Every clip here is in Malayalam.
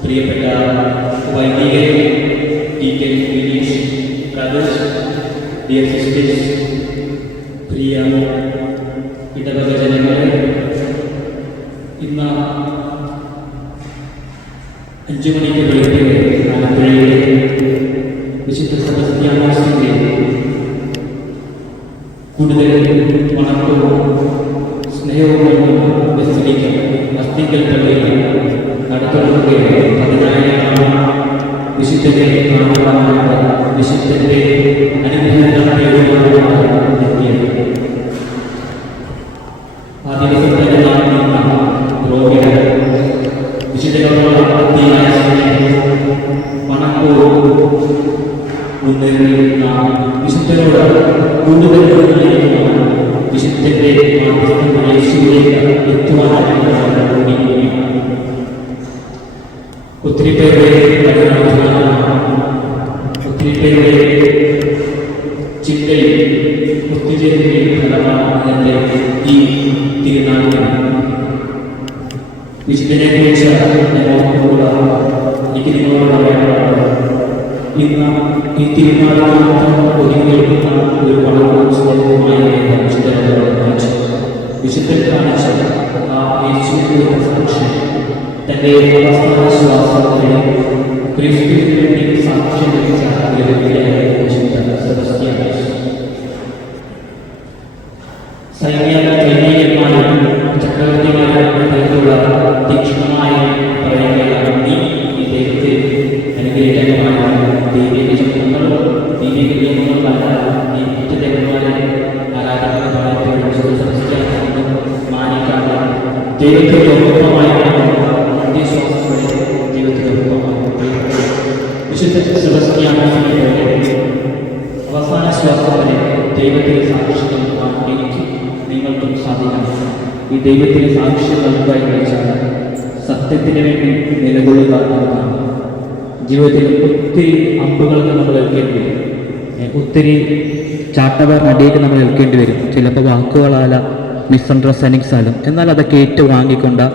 പ്രിയപ്പെട്ട വൈദികരെ, ടീച്ചർ ഫിനീഷ്, ബ്രദേഴ്സ്, ഡിയർ സിസ്റ്റേഴ്സ്, പ്രിയ ഇടവക ജനങ്ങളെ, ഇന്ന് 5 മണിക്ക് വെളുപ്പിന് ആലപ്പുഴയിലെ വിശുദ്ധ സെബസ്ത്യാനോസിന്റെ കൂടുതൽ മണക്കവും സ്നേഹവും ബസിലിക്ക അസ്തിങ്കൽ പള്ളിയിൽ നടത്തുകയാണ്. 10,000 വിശുദ്ധരെ കാണുവാനാണ്, വിശുദ്ധന്റെ അനുഗ്രഹങ്ങളെ എത്തിയത്. ആ ദിവസം തന്നെ റോമിയുടെ വിശുദ്ധരോടുള്ള അധ്യായ മണക്കവും മുന്നേറുന്ന വിശുദ്ധരോട് കൂടുതൽ വിശുദ്ധന്റെ യേശുവിലേക്ക് എത്തുവാനാണ്. ഒത്തിരി പേരുടെ ഒത്തിരി പേരുടെ ചിന്തയിൽ ഒത്തുചേരുകയും ഫലമാണ് ഈ തിരുനാളിന്. വിശുദ്ധനെ കുറിച്ച് എനിക്ക് നിങ്ങളോട് പറയാനുള്ളത്, ഇന്ന് ഈ തിരുനാളിൽ ഒരുങ്ങിയിരിക്കുന്ന ഒരു പണവും സ്നേഹവുമായി വിശുദ്ധൻ കാണിച്ച ആ യേശുവിന്റെ സാക്ഷ്യം തന്റെ അവസ്ഥാശ്വാസത്തിന് ക്രിസ്തുവിന് വേണ്ടി സാക്ഷ്യം ലഭിച്ച സൈനികന്മാരും ചക്രവർത്തിമാരുള്ള തീക്ഷ്ണമായ പറയുകയാണ്, നീ ഈ ദൈവത്തെ അനുഗ്രഹിക്കാനുമായ ദൈവിക ചക്രങ്ങളും ദൈവിക നിയമങ്ങളുമല്ല, നീ മറ്റുദേവന്മാരെ ആരാധന മാനിക്കാതെ ദൈവത്തിന്റെ ഒപ്പമായി അന്ത്യശ്വാസത്തോടെ ദൈവത്തിന്റെ ഒപ്പമായി വിശുദ്ധ സെബസ്ത്യാനോസിനെ അവസാന ശ്വാസം വരെ ദൈവത്തിന് സാക്ഷ്യം നൽകുവാൻ എനിക്ക് നിങ്ങൾക്കും സാധിക്കണം. ഈ ദൈവത്തിന് സാക്ഷ്യം നൽകുവാൻ കഴിച്ചാൽ സത്യത്തിന് വേണ്ടി നിലകൊള്ളുക എന്നതാണ്. ജീവിതത്തിൽ ഒത്തിരി അമ്പുകൾക്ക് നമ്മൾ ഏൽക്കേണ്ടി വരും, ഒത്തിരി ചാട്ടവാറിനടിയൊക്കെ നമ്മൾ ഏൽക്കേണ്ടി വരും. ചിലപ്പോൾ വാക്കുകളാല മിസ്അണ്ടർസ്റ്റാൻഡിങ്സാലും. എന്നാൽ അതൊക്കെ ഏറ്റുവാങ്ങിക്കൊണ്ട്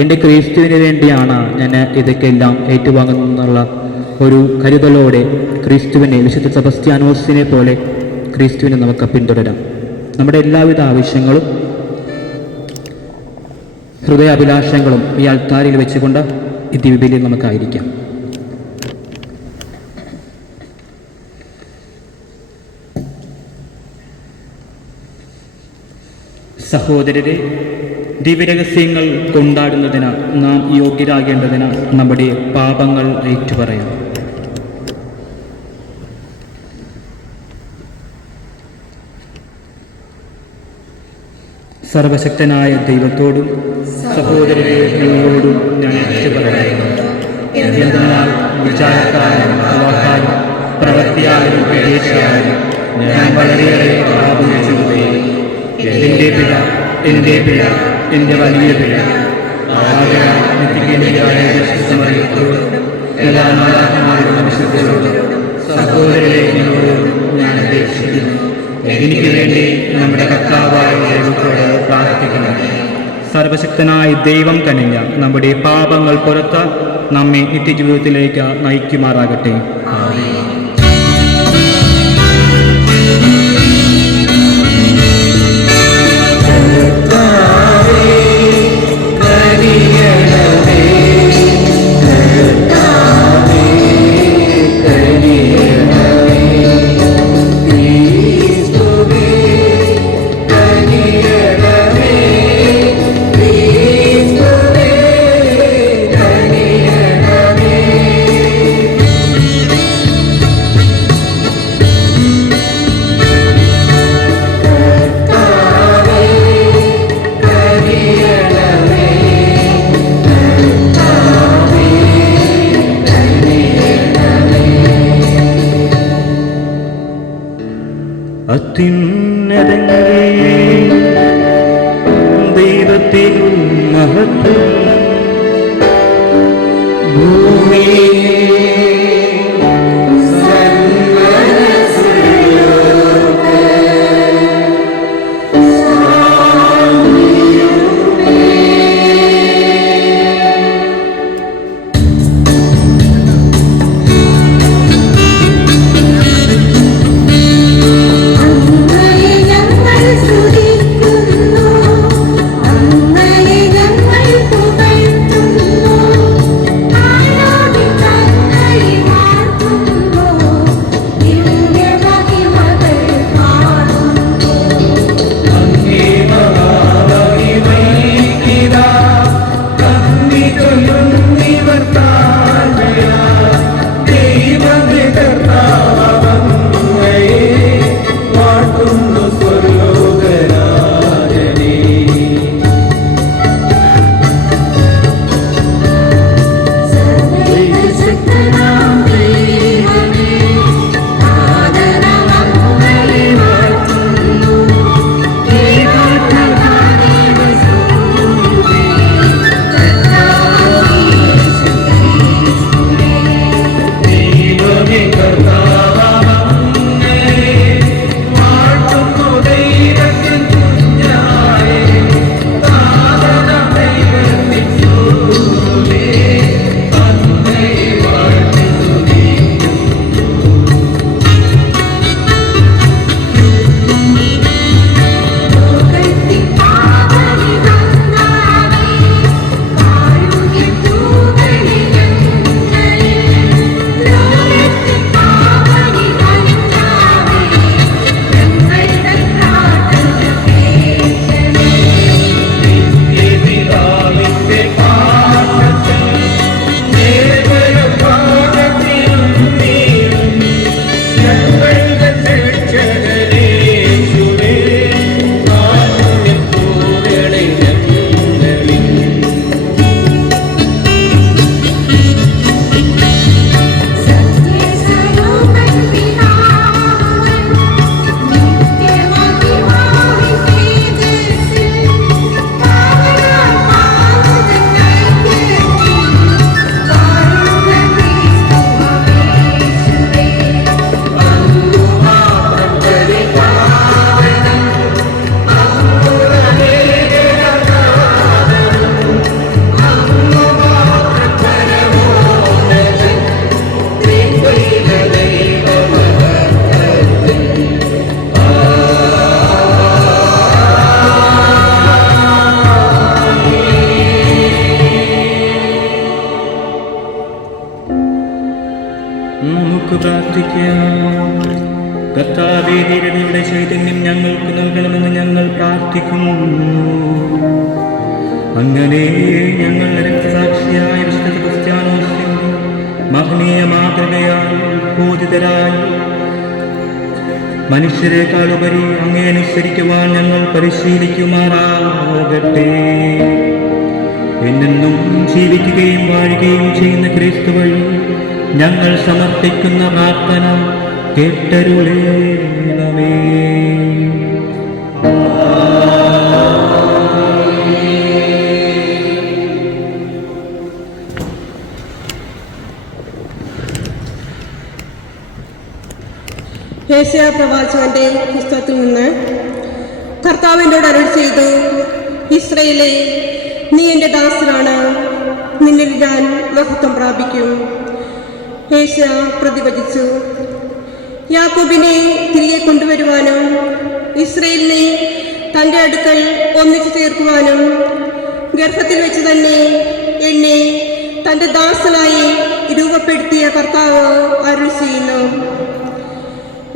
എൻ്റെ ക്രിസ്തുവിന് വേണ്ടിയാണ് ഞാൻ ഇതൊക്കെ എല്ലാം ഏറ്റുവാങ്ങുന്നുള്ള ഒരു കരുതലോടെ ക്രിസ്തുവിനെ, വിശുദ്ധ സെബസ്ത്യാനോസിനെ പോലെ ക്രിസ്തുവിനെ നമുക്ക് പിന്തുടരാം. നമ്മുടെ എല്ലാവിധ ആവശ്യങ്ങളും ഹൃദയാഭിലാഷങ്ങളും ഈ ആൾക്കാരിൽ വെച്ചുകൊണ്ട് ഈ ദിവ്യബലിയിൽ നമുക്കായിരിക്കാം. സഹോദരരെ, ദിവ്യരഹസ്യങ്ങൾ കൊണ്ടാടുന്നതിന് നാം യോഗ്യരാകേണ്ടതിന് നമ്മുടെ പാപങ്ങൾ ഏറ്റുപറയാം. സർവശക്തനായ ദൈവത്തോടും സഹോദരരെ നിങ്ങളോടും ഞാൻ ഏറ്റുപറയുന്നു. എന്നാൽ വിചാരത്താലും വാക്കാലും പ്രവൃത്തിയാലും ഉപേക്ഷയാലും ഞാൻ വളരെയേറെ പാപം ചെയ്തു. എൻ്റെ പിഴ, എൻ്റെ വലിയ പിഴ. സഹോദരരെ നിങ്ങളോടും ഞാൻ അപേക്ഷിക്കുന്നു. എനിക്ക് വേണ്ടി നമ്മുടെ കർത്താവായ ദൈവത്തോട് പ്രാർത്ഥിക്കുന്നു. സർവശക്തനായ ദൈവം കനിഞ്ഞ നമ്മുടെ പാപങ്ങൾ പുറത്ത് നമ്മെ നിത്യജീവിതത്തിലേക്ക് നയിക്കുമാറാകട്ടെ. അത്യുന്നതങ്ങളിൽ ദൈവത്തിനും മഹത്വം, ഭൂമിയെ സന്മനസ്സുള്ളവർക്ക് പ്രാർത്ഥിക്കുന്നു. അങ്ങനെ ഞങ്ങൾ രക്തസാക്ഷിയായ വിശുദ്ധ ക്രിസ്ത്യാനോസിന്റെ മഹനീയ മാതൃകയാൽ ബോധിതരായി മനുഷ്യരെക്കാളുപരി അങ്ങേ അനുസരിക്കുവാൻ ഞങ്ങൾ പരിശീലിക്കുമാറാകട്ടെ. എന്നെന്നും ജീവിക്കുകയും വാഴുകയും ചെയ്യുന്ന ക്രിസ്തു വഴി ഞങ്ങൾ സമർപ്പിക്കുന്ന പ്രാർത്ഥന കേട്ടരുളേണമേ. യേശയ്യാ പ്രവാചകന്റെ പുസ്തകത്തിൽ നിന്ന് കർത്താവിനോട് അരുൾ ചെയ്തു, ഇസ്രയേലേ, നീ എൻ്റെ ദാസനാണ്, നിന്നിൽ ഞാൻ മഹത്വം പ്രാപിക്കും. യേശയ്യാ പ്രതിവചിച്ചു, യാക്കോബിനെ തിരികെ കൊണ്ടുവരുവാനും ഇസ്രയേലിനെ തൻ്റെ അടുക്കൽ ഒന്നിച്ചു ചേർക്കുവാനും ഗർഭത്തിൽ വെച്ച് തന്നെ എന്നെ തൻ്റെ ദാസനായി രൂപപ്പെടുത്തിയ കർത്താവ് അരുൾ ചെയ്യുന്നു.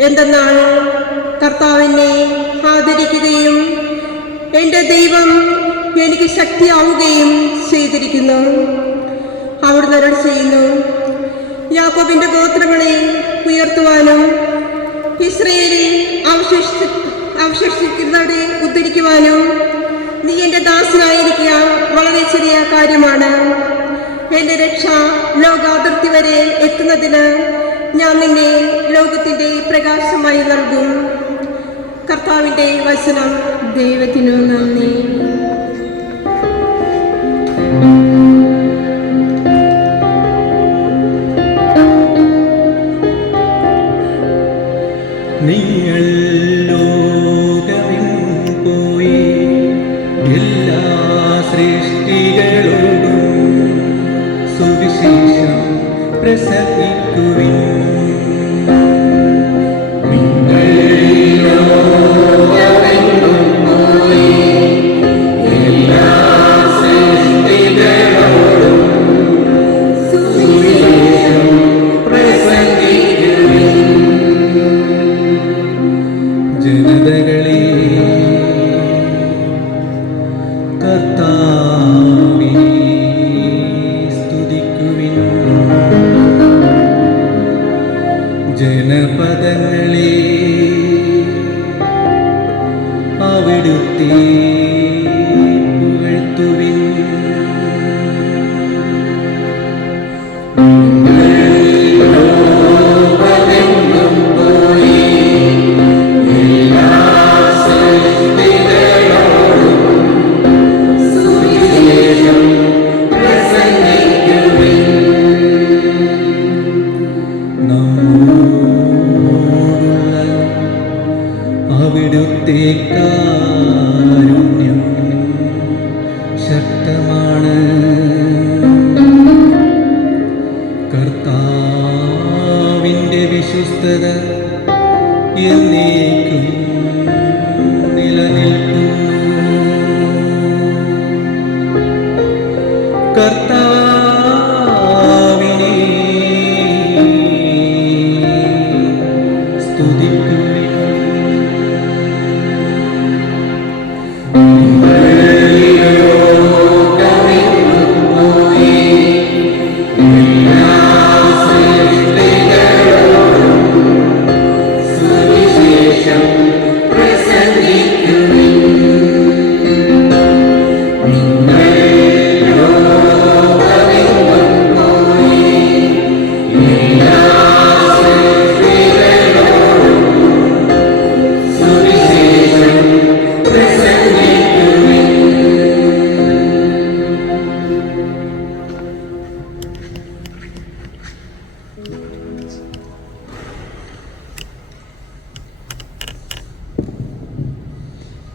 എന്തെന്നാൽ കർത്താവിനെ ആദരിക്കുകയും എൻ്റെ ദൈവം എനിക്ക് ശക്തിയാവുകയും ചെയ്തിരിക്കുന്നു. അവിടുന്ന് അരുൾ ചെയ്യുന്നു, യാക്കോബിൻ്റെ ഗോത്രങ്ങളെ ഉയർത്തുവാനും ഇസ്രയേലിൽ അവശേഷിക്കുന്നവരെ ഉദ്ധരിക്കുവാനും നീ എൻ്റെ ദാസനായിരിക്കുക വളരെ ചെറിയ കാര്യമാണ്. എൻ്റെ രക്ഷ ലോകാതിർത്തി വരെ എത്തുന്നതിന് ഞാൻ നിന്നെ ലോകത്തിൻ്റെ പ്രകാശമായി നൽകും. കർത്താവിൻ്റെ വചനം. ദൈവത്തിനു നന്ദി. നിങ്ങൾ ലോകമെങ്ങും പോയി എല്ലാ സൃഷ്ടികളോടും സുവിശേഷം പ്രസംഗിക്കുവിൻ. ജനതകളെ കർത്താവിനെ സ്തുതിക്കുവിൻ. ജനപദങ്ങളെ അവിടുത്തെ പുകഴ്ത്തുവിൻ. അവിടുത്തെ കാരുണ്യം ശക്തമാണ്. കർത്താവിൻ്റെ വിശ്വസ്തത എന്നേക്കും നിലനിൽക്കുന്നു. കർത്താവിനെ സ്തുതിക്കുവിൻ.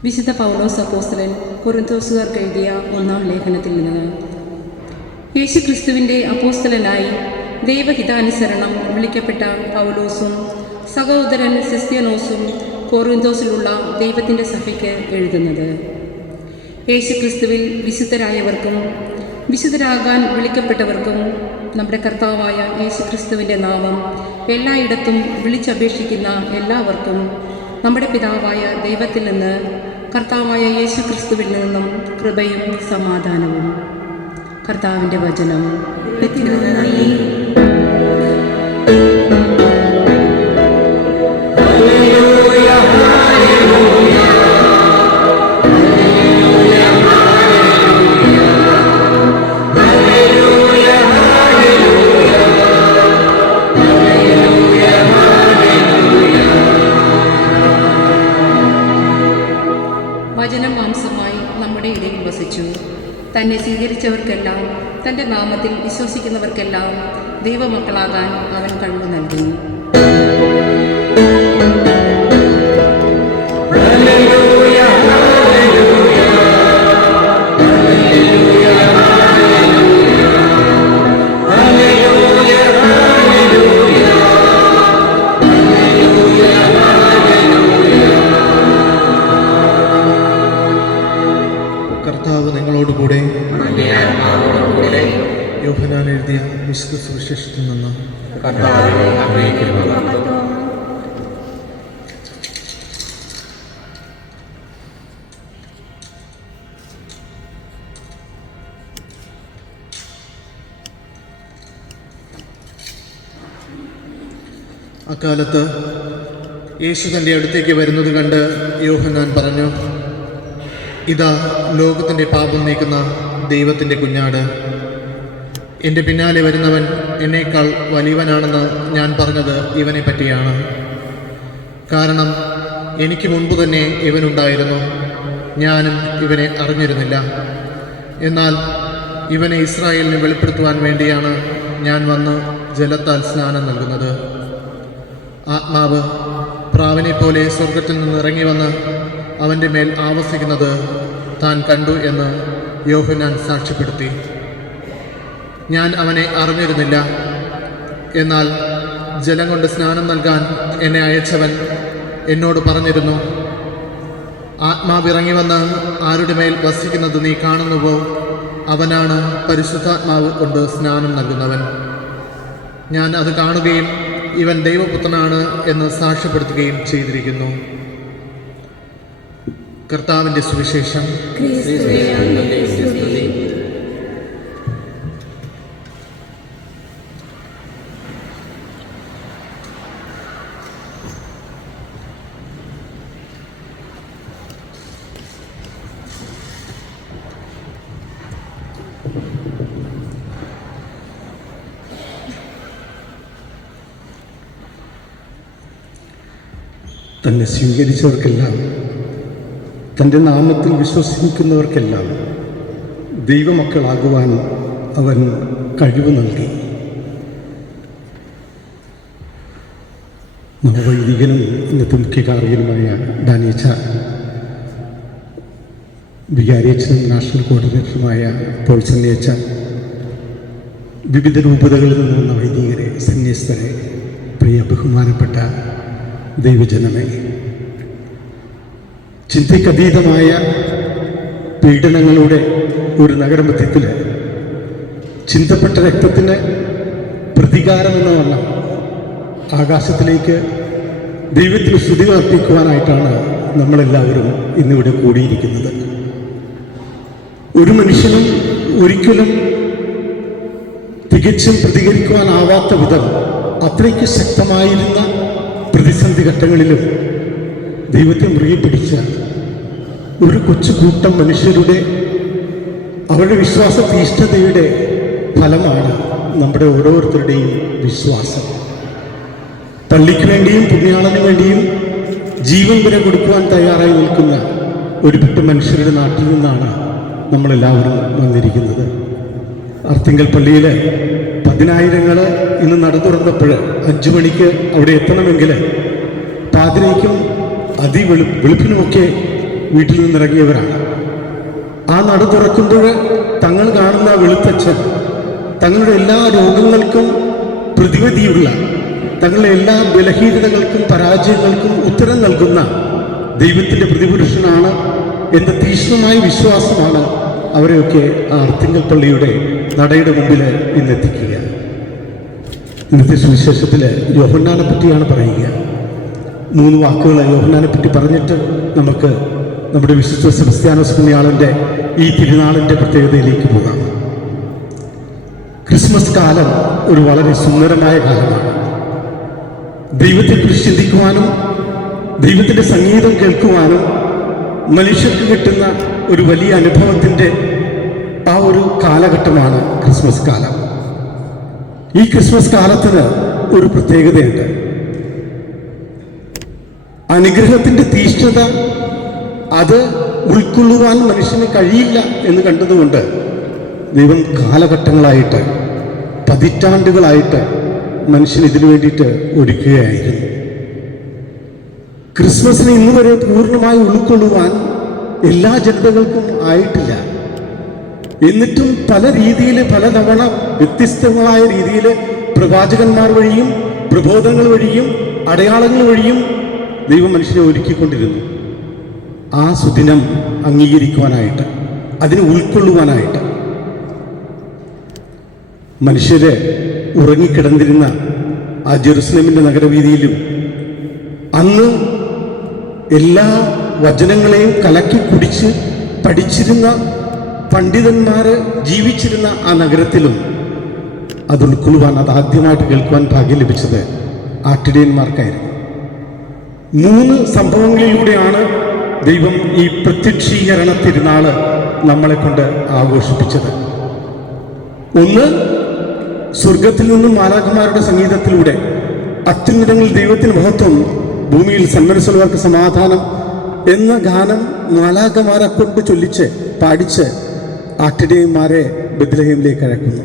വിശുദ്ധ പൗലോസ് അപ്പോസ്തലൻ കൊരിന്തോസുകാർക്ക് എഴുതിയ 1-ാം ലേഖനത്തിൽ നിന്ന്. യേശുക്രിസ്തുവിൻ്റെ അപ്പോസ്തലനായി ദൈവഹിതാനുസരണം വിളിക്കപ്പെട്ട പൗലോസും സഹോദരൻ സിസ്ത്യാനോസും കൊരിന്തോസിലുള്ള ദൈവത്തിൻ്റെ സഭയ്ക്ക് എഴുതുന്നത്. യേശുക്രിസ്തുവിൽ വിശുദ്ധരായവർക്കും വിശുദ്ധരാകാൻ വിളിക്കപ്പെട്ടവർക്കും നമ്മുടെ കർത്താവായ യേശുക്രിസ്തുവിൻ്റെ നാമം എല്ലായിടത്തും വിളിച്ചപേക്ഷിക്കുന്ന എല്ലാവർക്കും നമ്മുടെ പിതാവായ ദൈവത്തിൽ നിന്ന് കർത്താവായ യേശു ക്രിസ്തുവിൽ നിന്നും കൃപയും സമാധാനവും. കർത്താവിൻ്റെ വചനം. വചനം മാംസമായി നമ്മുടെ ഇടയിൽ വസിച്ചു. തന്നെ സ്വീകരിച്ചവർക്കെല്ലാം, തൻ്റെ നാമത്തിൽ വിശ്വസിക്കുന്നവർക്കെല്ലാം ദൈവമക്കളാകാൻ അവൻ കഴിവ് നൽകി. കർത്താവ് നിങ്ങളോടുകൂടെ. യോഹന്നാൻ എഴുതിയ വിശുദ്ധ സുവിശേഷത്തിൽ നിന്ന്. അക്കാലത്ത് യേശു തൻ്റെ അടുത്തേക്ക് വരുന്നത് കണ്ട് യോഹന്നാൻ പറഞ്ഞു, ഇതാ ലോകത്തിൻ്റെ പാപം നീക്കുന്ന ദൈവത്തിൻ്റെ കുഞ്ഞാട്. എൻ്റെ പിന്നാലെ വരുന്നവൻ എന്നേക്കാൾ വലിയവനാണെന്ന് ഞാൻ പറഞ്ഞത് ഇവനെ പറ്റിയാണ്. കാരണം എനിക്ക് മുൻപ് തന്നെ ഇവനുണ്ടായിരുന്നു, ഞാനും ഇവനെ അറിഞ്ഞിരുന്നില്ല. എന്നാൽ ഇവനെ ഇസ്രായേലിന് വെളിപ്പെടുത്തുവാൻ വേണ്ടിയാണ് ഞാൻ വന്ന് ജലത്താൽ സ്നാനം നൽകുന്നത്. ആത്മാവ് പ്രാവിനെ പോലെ സ്വർഗത്തിൽ നിന്ന് ഇറങ്ങി വന്ന് അവൻ്റെ മേൽ ആവസിക്കുന്നത് താൻ കണ്ടു എന്ന് യോഹന്നാൻ സാക്ഷ്യപ്പെടുത്തി. ഞാൻ അവനെ അറിഞ്ഞിരുന്നില്ല. എന്നാൽ ജലം കൊണ്ട് സ്നാനം നൽകാൻ എന്നെ അയച്ചവൻ എന്നോട് പറഞ്ഞിരുന്നു, ആത്മാവിറങ്ങി വന്ന് ആരുടെ മേൽ വസിക്കുന്നത് നീ കാണുന്നുവോ, അവനാണ് പരിശുദ്ധാത്മാവ് കൊണ്ട് സ്നാനം നൽകുന്നവൻ. ഞാൻ അത് കാണുകയും ഇവൻ ദൈവപുത്രനാണ് എന്ന് സാക്ഷ്യപ്പെടുത്തുകയും ചെയ്തിരിക്കുന്നു. കർത്താവിൻ്റെ സുവിശേഷം. തന്നെ സ്വീകരിച്ചവർക്കെല്ലാം, തൻ്റെ നാമത്തിൽ വിശ്വസിക്കുന്നവർക്കെല്ലാം ദൈവമക്കളാകുവാൻ അവൻ കഴിവ് നൽകി. നവവൈദികനും ഇന്നത്തെ മുഖ്യകാർയനുമായ ഡാനിയച്ച, വികാരിയച്ഛനും നാഷണൽ കോർഡിനേറ്ററുമായ പോൾ സന്യാച്ച, വിവിധ രൂപതകളിൽ നിന്നുള്ള വൈദികരെ, സന്യസ്തരെ, പ്രിയ ബഹുമാനപ്പെട്ട ദൈവജനമേ, ചിന്തയ്ക്കതീതമായ പീഡനങ്ങളുടെ ഒരു നഗരമധ്യത്തിൽ ചിന്തപ്പെട്ട രക്തത്തിന് പ്രതികാരമെന്ന വണ്ണം ആകാശത്തിലേക്ക് ദൈവത്തിന് സ്തുതി അർപ്പിക്കുവാനായിട്ടാണ് നമ്മളെല്ലാവരും ഇന്നിവിടെ കൂടിയിരിക്കുന്നത്. ഒരു മനുഷ്യനും ഒരിക്കലും തികച്ചും പ്രതികരിക്കുവാനാവാത്ത വിധം അത്രയ്ക്ക് ശക്തമായിരുന്ന പ്രതിസന്ധി ഘട്ടങ്ങളിലും ദൈവത്തെ മുറുകെ പിടിച്ച ഒരു കൊച്ചു കൂട്ടം മനുഷ്യരുടെ അവരുടെ വിശ്വാസ തീഷ്ണതയുടെ ഫലമാണ് നമ്മുടെ ഓരോരുത്തരുടെയും വിശ്വാസം. പള്ളിക്ക് വേണ്ടിയും പുണ്യാളന് വേണ്ടിയും ജീവൻ വരെ കൊടുക്കുവാൻ തയ്യാറായി നിൽക്കുന്ന ഒരു കൂട്ടം മനുഷ്യരുടെ നാട്ടിൽ നിന്നാണ് നമ്മളെല്ലാവരും വന്നിരിക്കുന്നത്. അർത്തിങ്കൽ പള്ളിയിൽ 10,000 ഇന്ന് നട തുറന്നപ്പോൾ 5 മണിക്ക് അവിടെ എത്തണമെങ്കിൽ പാതിരയ്ക്കും വെളുപ്പിനുമൊക്കെ വീട്ടിൽ നിന്നിറങ്ങിയവരാണ്. ആ നട തുറക്കുമ്പോൾ തങ്ങൾ കാണുന്ന വെളുത്തച്ഛൻ തങ്ങളുടെ എല്ലാ രോഗങ്ങൾക്കും പ്രതിവിധിയുള്ള, തങ്ങളുടെ എല്ലാ ബലഹീനതകൾക്കും പരാജയങ്ങൾക്കും ഉത്തരം നൽകുന്ന ദൈവത്തിൻ്റെ പ്രതിപുരുഷനാണ് എന്ന തീക്ഷ്ണമായ വിശ്വാസമാണ് അവരെയൊക്കെ ആ അർത്തിങ്കൽ പള്ളിയുടെ നടയുടെ മുമ്പിൽ ഇന്നെത്തിക്കുക. ഇന്നത്തെ സുവിശേഷത്തിൽ യോഹന്നാനെ പറ്റിയാണ് പറയുക. 3 വാക്കുകൾ യോഹന്നാനെ പറ്റി പറഞ്ഞിട്ട് നമുക്ക് നമ്മുടെ വിശുദ്ധ സെബസ്ത്യാനോസ് പുണ്യാളൻ്റെ ഈ തിരുനാളിൻ്റെ പ്രത്യേകതയിലേക്ക് പോകാം. ക്രിസ്മസ് കാലം ഒരു വളരെ സുന്ദരമായ കാലമാണ്. ദൈവത്തെക്കുറിച്ച് ചിന്തിക്കുവാനും ദൈവത്തിൻ്റെ സംഗീതം കേൾക്കുവാനും മനുഷ്യർക്ക് കിട്ടുന്ന ഒരു വലിയ അനുഭവത്തിൻ്റെ ആ ഒരു കാലഘട്ടമാണ് ക്രിസ്മസ് കാലം. ഈ ക്രിസ്മസ് കാലത്തിന് ഒരു പ്രത്യേകതയുണ്ട്. അനുഗ്രഹത്തിൻ്റെ തീഷ്ണത അത് ഉൾക്കൊള്ളുവാൻ മനുഷ്യന് കഴിയില്ല എന്ന് കണ്ടതുകൊണ്ട് ദൈവം കാലഘട്ടങ്ങളായിട്ട്, പതിറ്റാണ്ടുകളായിട്ട് മനുഷ്യൻ ഇതിനു വേണ്ടിയിട്ട് ഒരുക്കുകയായിരുന്നു. ക്രിസ്മസിനെ ഇന്ന് വരെ പൂർണ്ണമായി ഉൾക്കൊള്ളുവാൻ എല്ലാ ജനതകൾക്കും ആയിട്ടില്ല. എന്നിട്ടും പല രീതിയിൽ, പലതവണ വ്യത്യസ്തങ്ങളായ രീതിയിൽ പ്രവാചകന്മാർ വഴിയും പ്രബോധനങ്ങൾ വഴിയും അടയാളങ്ങൾ വഴിയും ദൈവം മനുഷ്യനെ ഒരുക്കിക്കൊണ്ടിരുന്നു. ആ സുദിനം അംഗീകരിക്കുവാനായിട്ട്, അതിനെ ഉൾക്കൊള്ളുവാനായിട്ട്. മനുഷ്യരെ ഉറങ്ങിക്കിടന്നിരുന്ന ആ ജെറുസലേമിൻ്റെ നഗരവീതിയിലും അന്ന് എല്ലാ വചനങ്ങളെയും കലക്കി കുടിച്ച് പഠിച്ചിരുന്ന പണ്ഡിതന്മാർ ജീവിച്ചിരുന്ന ആ നഗരത്തിലും അത് ഉൾക്കൊള്ളുവാൻ, അത് ആദ്യമായിട്ട് കേൾക്കുവാൻ ഭാഗ്യം ലഭിച്ചത് ആട്ടിടയന്മാർക്കായിരുന്നു. 3 സംഭവങ്ങളിലൂടെയാണ് ദൈവം ഈ പ്രത്യക്ഷീകരണ തിരുനാള് നമ്മളെ കൊണ്ട് ആഘോഷിപ്പിച്ചത്. ഒന്ന്, സ്വർഗത്തിൽ നിന്നും മാലാഖമാരുടെ സംഗീതത്തിലൂടെ അത്യുന്നതങ്ങളിൽ ദൈവത്തിന് മഹത്വം, ഭൂമിയിൽ സന്മനസ്സുള്ളവർക്ക് സമാധാനം എന്ന ഗാനം മാലാഖമാരെ കൊണ്ട് ചൊല്ലിച്ച് പാടിച്ച് ആട്ടിടയന്മാരെ ബെത്ലഹേമിലേക്ക് അയക്കുന്നു.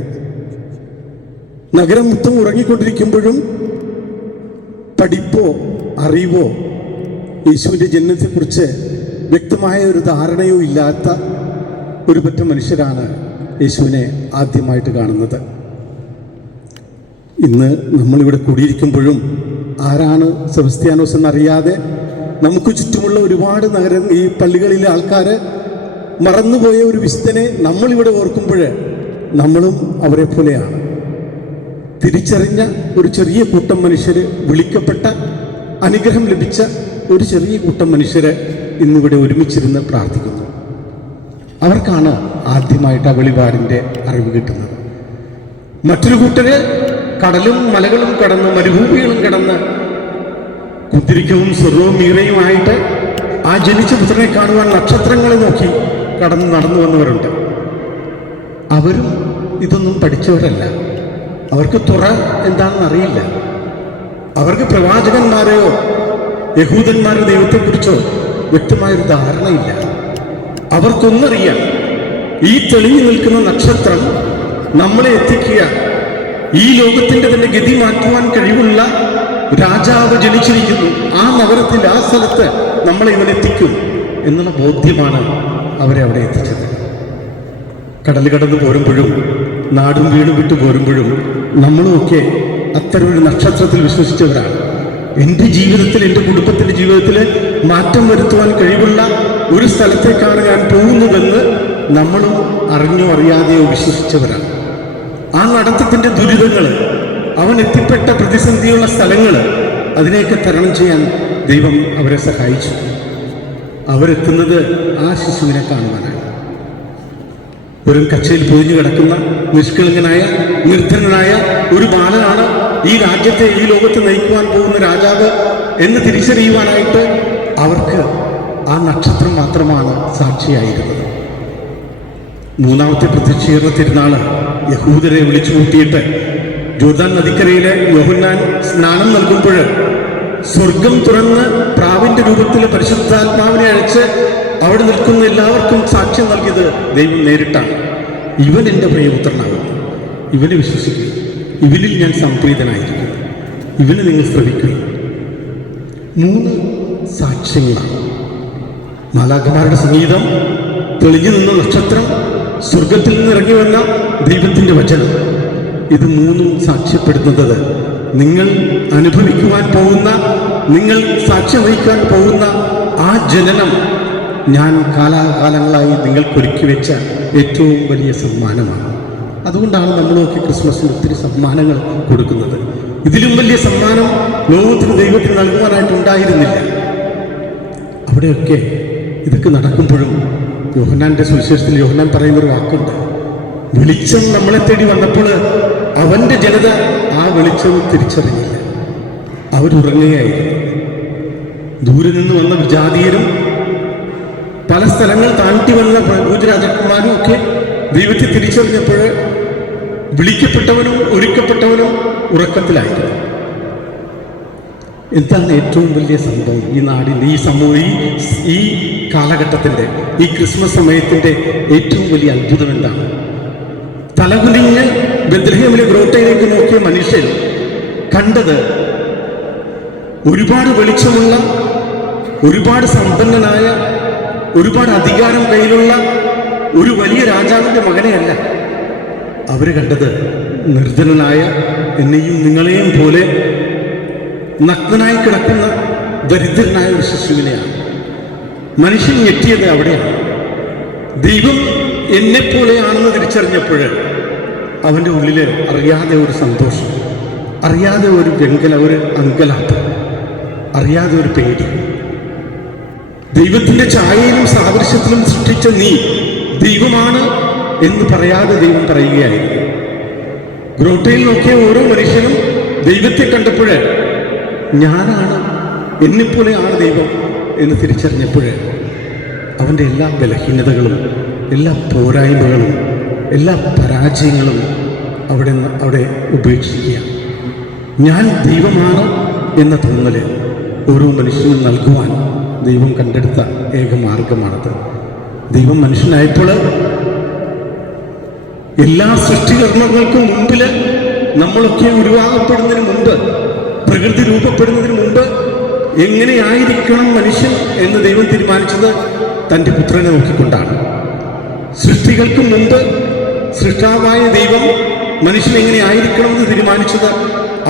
നഗരം മൊത്തം ഉറങ്ങിക്കൊണ്ടിരിക്കുമ്പോഴും പഠിപ്പോ അറിവോ യേശുവിൻ്റെ ജനനത്തെക്കുറിച്ച് വ്യക്തമായ ഒരു ധാരണയോ ഇല്ലാത്ത ഒരു പറ്റം മനുഷ്യരാണ് യേശുവിനെ ആദ്യമായിട്ട് കാണുന്നത്. ഇന്ന് നമ്മളിവിടെ കൂടിയിരിക്കുമ്പോഴും ആരാണ് സെബസ്ത്യാനോസ് എന്നറിയാതെ നമുക്ക് ചുറ്റുമുള്ള ഒരുപാട് ഈ പള്ളികളിലെ ആൾക്കാർ മറന്നുപോയ ഒരു വിശുദ്ധനെ നമ്മളിവിടെ ഓർക്കുമ്പോൾ നമ്മളും അവരെ പോലെയാണ്. തിരിച്ചറിഞ്ഞ ഒരു ചെറിയ കൂട്ടം മനുഷ്യർ, വിളിക്കപ്പെട്ട അനുഗ്രഹം ലഭിച്ച ഒരു ചെറിയ കൂട്ടം മനുഷ്യർ ഇന്നിവിടെ ഒരുമിച്ചിരുന്ന് പ്രാർത്ഥിക്കുന്നു. അവർക്കാണ് ആദ്യമായിട്ട് ആ വെളിപാടിൻ്റെ അറിവ് കിട്ടുന്നത്. മറ്റൊരു കൂട്ടര് കടലും മലകളും കടന്ന്, മരുഭൂമികളും കടന്ന്, കുന്തിരിക്കവും സ്വർണവും മീറയുമായിട്ട് ആ ജനിച്ച പുത്രനെ കാണുവാൻ നക്ഷത്രങ്ങളെ നോക്കി നടന്നു വന്നവരുണ്ട്. അവരും ഇതൊന്നും പഠിച്ചവരല്ല. അവർക്ക് തുറ എന്താണെന്ന് അറിയില്ല. അവർക്ക് പ്രവാചകന്മാരെയോ യഹൂദന്മാരുടെ ദൈവത്തെക്കുറിച്ചോ വ്യക്തമായൊരു ധാരണയില്ല. അവർക്കൊന്നറിയാം, ഈ തെളിഞ്ഞു നിൽക്കുന്ന നക്ഷത്രം നമ്മളെ എത്തിക്കുക, ഈ ലോകത്തിൻ്റെ തന്നെ ഗതി മാറ്റുവാൻ കഴിവുള്ള രാജാവ് ജനിച്ചിരിക്കുന്നു, ആ നഗരത്തിൽ, ആ സ്ഥലത്ത് നമ്മളെ ഇവനെത്തിക്കും എന്നുള്ള ബോധ്യമാണ് അവരെ അവിടെ എത്തിച്ചത്. കടൽ കടന്ന് പോരുമ്പോഴും നാടും വീടും വിട്ടു പോരുമ്പോഴും നമ്മളുമൊക്കെ അത്തരമൊരു നക്ഷത്രത്തിൽ വിശ്വസിച്ചവരാണ്. എൻ്റെ ജീവിതത്തിൽ, എൻ്റെ കുടുംബത്തിൻ്റെ ജീവിതത്തിൽ മാറ്റം വരുത്തുവാൻ കഴിവുള്ള ഒരു സ്ഥലത്തേക്കാണ് ഞാൻ പോകുന്നതെന്ന് നമ്മളും അറിഞ്ഞോ അറിയാതെയോ വിശ്വസിച്ചവരാണ്. ആ നടത്തത്തിൻ്റെ ദുരിതങ്ങൾ, അവൻ എത്തിപ്പെട്ട പ്രതിസന്ധിയുള്ള സ്ഥലങ്ങൾ, അതിനെയൊക്കെ തരണം ചെയ്യാൻ ദൈവം അവരെ സഹായിച്ചു. അവരെത്തുന്നത് ആ ശിശുവിനെ കാണുവാനാണ്. വെറും കച്ചയിൽ പൊതിഞ്ഞു കിടക്കുന്ന നിഷ്കളങ്കനായ, നിർധനനായ ഒരു ബാലനാണ് ഈ രാജ്യത്തെ, ഈ ലോകത്ത് നയിക്കുവാൻ പോകുന്ന രാജാവ് എന്ന് തിരിച്ചറിയുവാനായിട്ട് അവർക്ക് ആ നക്ഷത്രം മാത്രമാണ് സാക്ഷിയായിരുന്നത്. 3ാമത്തെ പ്രത്യക്ഷീകരണ തിരുനാള് യഹൂദരെ വിളിച്ചു കൂട്ടിയിട്ട് ജോർദാൻ നദിക്കരയിലെ യോഹന്നാൻ സ്നാനം നൽകുമ്പോൾ സ്വർഗം തുറന്ന് പ്രാവിന്റെ രൂപത്തിൽ പരിശുദ്ധാത്മാവിനെ അയച്ച് അവിടെ നിൽക്കുന്ന എല്ലാവർക്കും സാക്ഷ്യം നൽകിയത് ദൈവം നേരിട്ടാണ്. ഇവൻ എൻ്റെ പ്രിയപുത്രനാകുന്നു, ഇവനെ വിശ്വസിക്കുക, ഇവനിൽ ഞാൻ സംപ്രീതനായിരിക്കും, ഇവന് നിങ്ങൾ ശ്രവിക്കുക. 3 സാക്ഷ്യങ്ങളാണ്. മാലാഖമാരുടെ സംഗീതം, തെളിഞ്ഞു നിന്ന നക്ഷത്രം, സ്വർഗത്തിൽ നിന്ന് ഇറങ്ങി വന്ന ദൈവത്തിൻ്റെ വചനം. ഇത് 3ഉം സാക്ഷ്യപ്പെടുത്തുന്നത് നിങ്ങൾ അനുഭവിക്കുവാൻ പോകുന്ന, നിങ്ങൾ സാക്ഷ്യം വഹിക്കാൻ പോകുന്ന ആ ജനനം ഞാൻ കാലാകാലങ്ങളായി നിങ്ങൾക്കൊരുക്കി വെച്ച ഏറ്റവും വലിയ സമ്മാനമാണ്. അതുകൊണ്ടാണ് നമ്മളൊക്കെ ക്രിസ്മസിന് ഒത്തിരി സമ്മാനങ്ങൾ കൊടുക്കുന്നത്. ഇതിലും വലിയ സമ്മാനം ലോകത്തിന്, ദൈവത്തിന് നൽകുവാനായിട്ടുണ്ടായിരുന്നില്ല. അവിടെയൊക്കെ ഇതൊക്കെ നടക്കുമ്പോഴും യോഹന്നാൻ്റെ സുവിശേഷത്തിൽ യോഹന്നാൻ പറയുന്നൊരു വാക്കുണ്ട്, വെളിച്ചം നമ്മളെ തേടി വന്നപ്പോൾ അവൻ്റെ ജനത ആ വെളിച്ചം തിരിച്ചറിഞ്ഞില്ല, അവരുറങ്ങുകയായിരുന്നു. ദൂരെ നിന്ന് വന്ന വിജാതീയരും പല സ്ഥലങ്ങൾ താണ്ടി വന്ന ഭൂജരാജാക്കന്മാരും ഒക്കെ ദൈവത്തെ തിരിച്ചറിഞ്ഞപ്പോൾ വിളിക്കപ്പെട്ടവനും ഒരുക്കപ്പെട്ടവനും ഉറക്കത്തിലായിരുന്നു. എന്താണ് ഏറ്റവും വലിയ സംഭവം ഈ നാടിൻ്റെ, ഈ സമൂഹം, ഈ കാലഘട്ടത്തിൻ്റെ, ഈ ക്രിസ്മസ് സമയത്തിൻ്റെ ഏറ്റവും വലിയ അത്ഭുതം എന്താണ്? തലകുനിഞ്ഞ് ബെത്ലഹേമിലെ ഗ്രോട്ടയിലേക്ക് നോക്കിയ മനുഷ്യൻ കണ്ടത് ഒരുപാട് വെളിച്ചമുള്ള, ഒരുപാട് സമ്പന്നനായ, ഒരുപാട് അധികാരം കയ്യിലുള്ള ഒരു വലിയ രാജാവിൻ്റെ മകനെയല്ല. അവർ കണ്ടത് നിർജ്ജനനായ, എന്നെയും നിങ്ങളെയും പോലെ നഗ്നനായി കിടക്കുന്ന ദരിദ്രനായ ഒരു ശിശുവിനെയാണ്. മനുഷ്യൻ ഞെട്ടിയത് അവിടെയാണ്. ദൈവം എന്നെപ്പോലെയാണെന്ന് തിരിച്ചറിഞ്ഞപ്പോൾ അവൻ്റെ ഉള്ളിൽ അറിയാതെ ഒരു സന്തോഷം, അറിയാതെ ഒരു ഒരു അങ്കലാപ്പ്, അറിയാതെ ഒരു പേടി. ദൈവത്തിൻ്റെ ഛായയിലും സാദൃശ്യത്തിലും സൃഷ്ടിച്ച നീ ദൈവമാണ് എന്ന് പറയാതെ ദൈവം പറയുകയായിരുന്നു. ഗ്രോട്ടയിൽ നോക്കിയ ഓരോ മനുഷ്യനും ദൈവത്തെ കണ്ടപ്പോൾ ഞാനാണ്, എന്നെപ്പോലെയാണ് ദൈവം എന്ന് തിരിച്ചറിഞ്ഞപ്പോൾ അവൻ്റെ എല്ലാ ബലഹീനതകളും, എല്ലാ പോരായ്മകളും, എല്ലാ പരാജയങ്ങളും അവിടെ ഉപേക്ഷിക്കുക. ഞാൻ ദൈവമാണ് എന്ന തോന്നൽ ഓരോ മനുഷ്യനും നൽകുവാൻ ദൈവം കണ്ടെടുത്ത ഏക മാർഗമാണത്. ദൈവം മനുഷ്യനായപ്പോൾ എല്ലാ സൃഷ്ടികർമ്മങ്ങൾക്കും മുമ്പിൽ, നമ്മളൊക്കെ ഉരുവാകപ്പെടുന്നതിന് മുമ്പ്, പ്രകൃതി രൂപപ്പെടുന്നതിന് മുമ്പ് എങ്ങനെയായിരിക്കണം മനുഷ്യൻ എന്ന് ദൈവം തീരുമാനിച്ചത് തൻ്റെ പുത്രനെ നോക്കിക്കൊണ്ടാണ്. സൃഷ്ടികൾക്ക് മുമ്പ് സൃഷ്ടാവായ ദൈവം മനുഷ്യൻ എങ്ങനെ ആയിരിക്കണമെന്ന് തീരുമാനിച്ചത്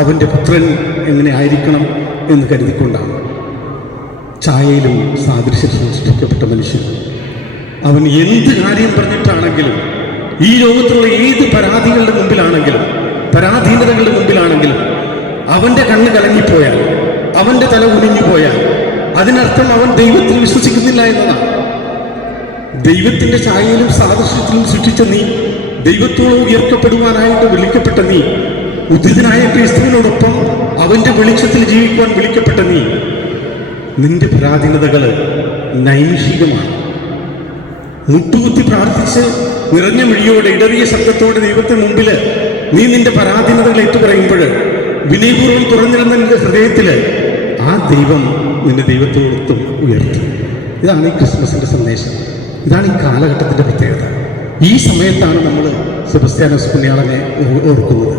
അവൻ്റെ പുത്രൻ എങ്ങനെ ആയിരിക്കണം എന്ന് കരുതിക്കൊണ്ടാണ്. ഛായയിലും സാദൃശ്യത്തിലും സൃഷ്ടിക്കപ്പെട്ട മനുഷ്യൻ അവൻ എന്ത് കാര്യം പറഞ്ഞിട്ടാണെങ്കിലും, ഈ ലോകത്തുള്ള ഏത് പരാതികളുടെ മുമ്പിലാണെങ്കിലും, പരാധീനതകളുടെ മുമ്പിലാണെങ്കിലും, അവൻ്റെ കണ്ണ് കലങ്ങിപ്പോയാൽ, അവൻ്റെ തല ഉനിഞ്ഞു പോയാൽ അതിനർത്ഥം അവൻ ദൈവത്തിൽ വിശ്വസിക്കുന്നില്ല എന്നതാണ്. ദൈവത്തിൻ്റെ ഛായയിലും സാദൃശ്യത്തിലും സൃഷ്ടിച്ച നീ, ദൈവത്തോളം ഉയർക്കപ്പെടുവാനായിട്ട് വിളിക്കപ്പെട്ട നീ, ഉദ്ധിതനായ ക്രിസ്തുവിനോടൊപ്പം അവൻ്റെ വെളിച്ചത്തിൽ ജീവിക്കുവാൻ വിളിക്കപ്പെട്ട നീ, നിന്റെ പരാധീനതകൾ നൈമിഷികമാണ്. മുട്ടുകുത്തി പ്രാർത്ഥിച്ച് നിറഞ്ഞ മിഴിയോടെ, ഇടറിയ ശബ്ദത്തോടെ ദൈവത്തിന് മുമ്പിൽ നീ നിന്റെ പരാധീനതകൾ ഏറ്റുപറയുമ്പോൾ, വിനയപൂർവ്വം തുറന്നിരുന്ന നിന്റെ ഹൃദയത്തിൽ ആ ദൈവം നിന്റെ ദൈവത്തോടൊത്തും ഉയർത്തും. ഇതാണ് ഈ ക്രിസ്മസിൻ്റെ സന്ദേശം. ഇതാണ് ഈ കാലഘട്ടത്തിൻ്റെ പ്രത്യേകത. ഈ സമയത്താണ് നമ്മൾ സെബസ്ത്യാനോസ് പുണ്യാളനെ ഓർക്കുന്നത്.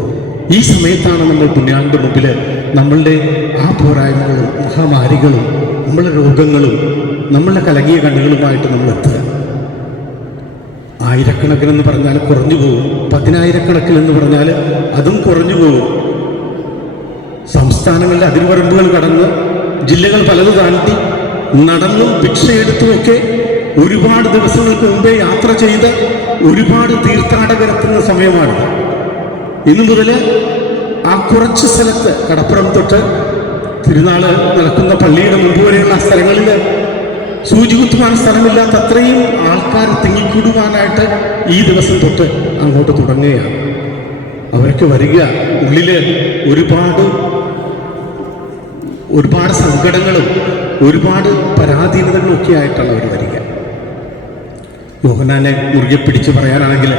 ഈ സമയത്താണ് നമ്മൾ പുണ്യാളൻ്റെ മുമ്പിൽ നമ്മളുടെ ആ പോരായ്മകളും മഹാമാരികളും നമ്മളുടെ രോഗങ്ങളും നമ്മളുടെ കലങ്ങിയ കണ്ണുകളുമായിട്ട് നമ്മൾ എത്തുക. ആയിരക്കണക്കിനെന്ന് പറഞ്ഞാൽ കുറഞ്ഞു പോകും, 10,000-കണക്കിനെന്ന് പറഞ്ഞാൽ അതും കുറഞ്ഞു പോകും. സംസ്ഥാനങ്ങളുടെ അതിർവരമ്പുകൾ കടന്ന്, ജില്ലകൾ പലത് താണ്ടി, നടന്നും ഭിക്ഷയെടുത്തുമൊക്കെ ഒരുപാട് ദിവസങ്ങൾക്ക് മുമ്പേ യാത്ര ചെയ്ത് ഒരുപാട് തീർത്ഥാടകരെത്തുന്ന സമയമാണ്. ഇന്നു മുതൽ ആ കുറച്ച് സ്ഥലത്ത്, കടപ്പുറം തൊട്ട് തിരുനാൾ നടക്കുന്ന പള്ളിയുടെ മുമ്പ് വരെയുള്ള സ്ഥലങ്ങളിൽ സൂചി കുത്തുവാൻ സ്ഥലമില്ലാത്ത അത്രയും ആൾക്കാർ തിങ്ങിക്കൂടുവാനായിട്ട് ഈ ദിവസം തൊട്ട് അങ്ങോട്ട് തുടങ്ങുകയാണ്. അവർക്ക് വരിക ഉള്ളിൽ ഒരുപാട് സങ്കടങ്ങളും ഒരുപാട് പരാധീനതകളും ഒക്കെ ആയിട്ടാണ് അവർ വരിക. യോഹന്നാനെ മുറുകെ പിടിച്ച് പറയാനാണെങ്കിൽ,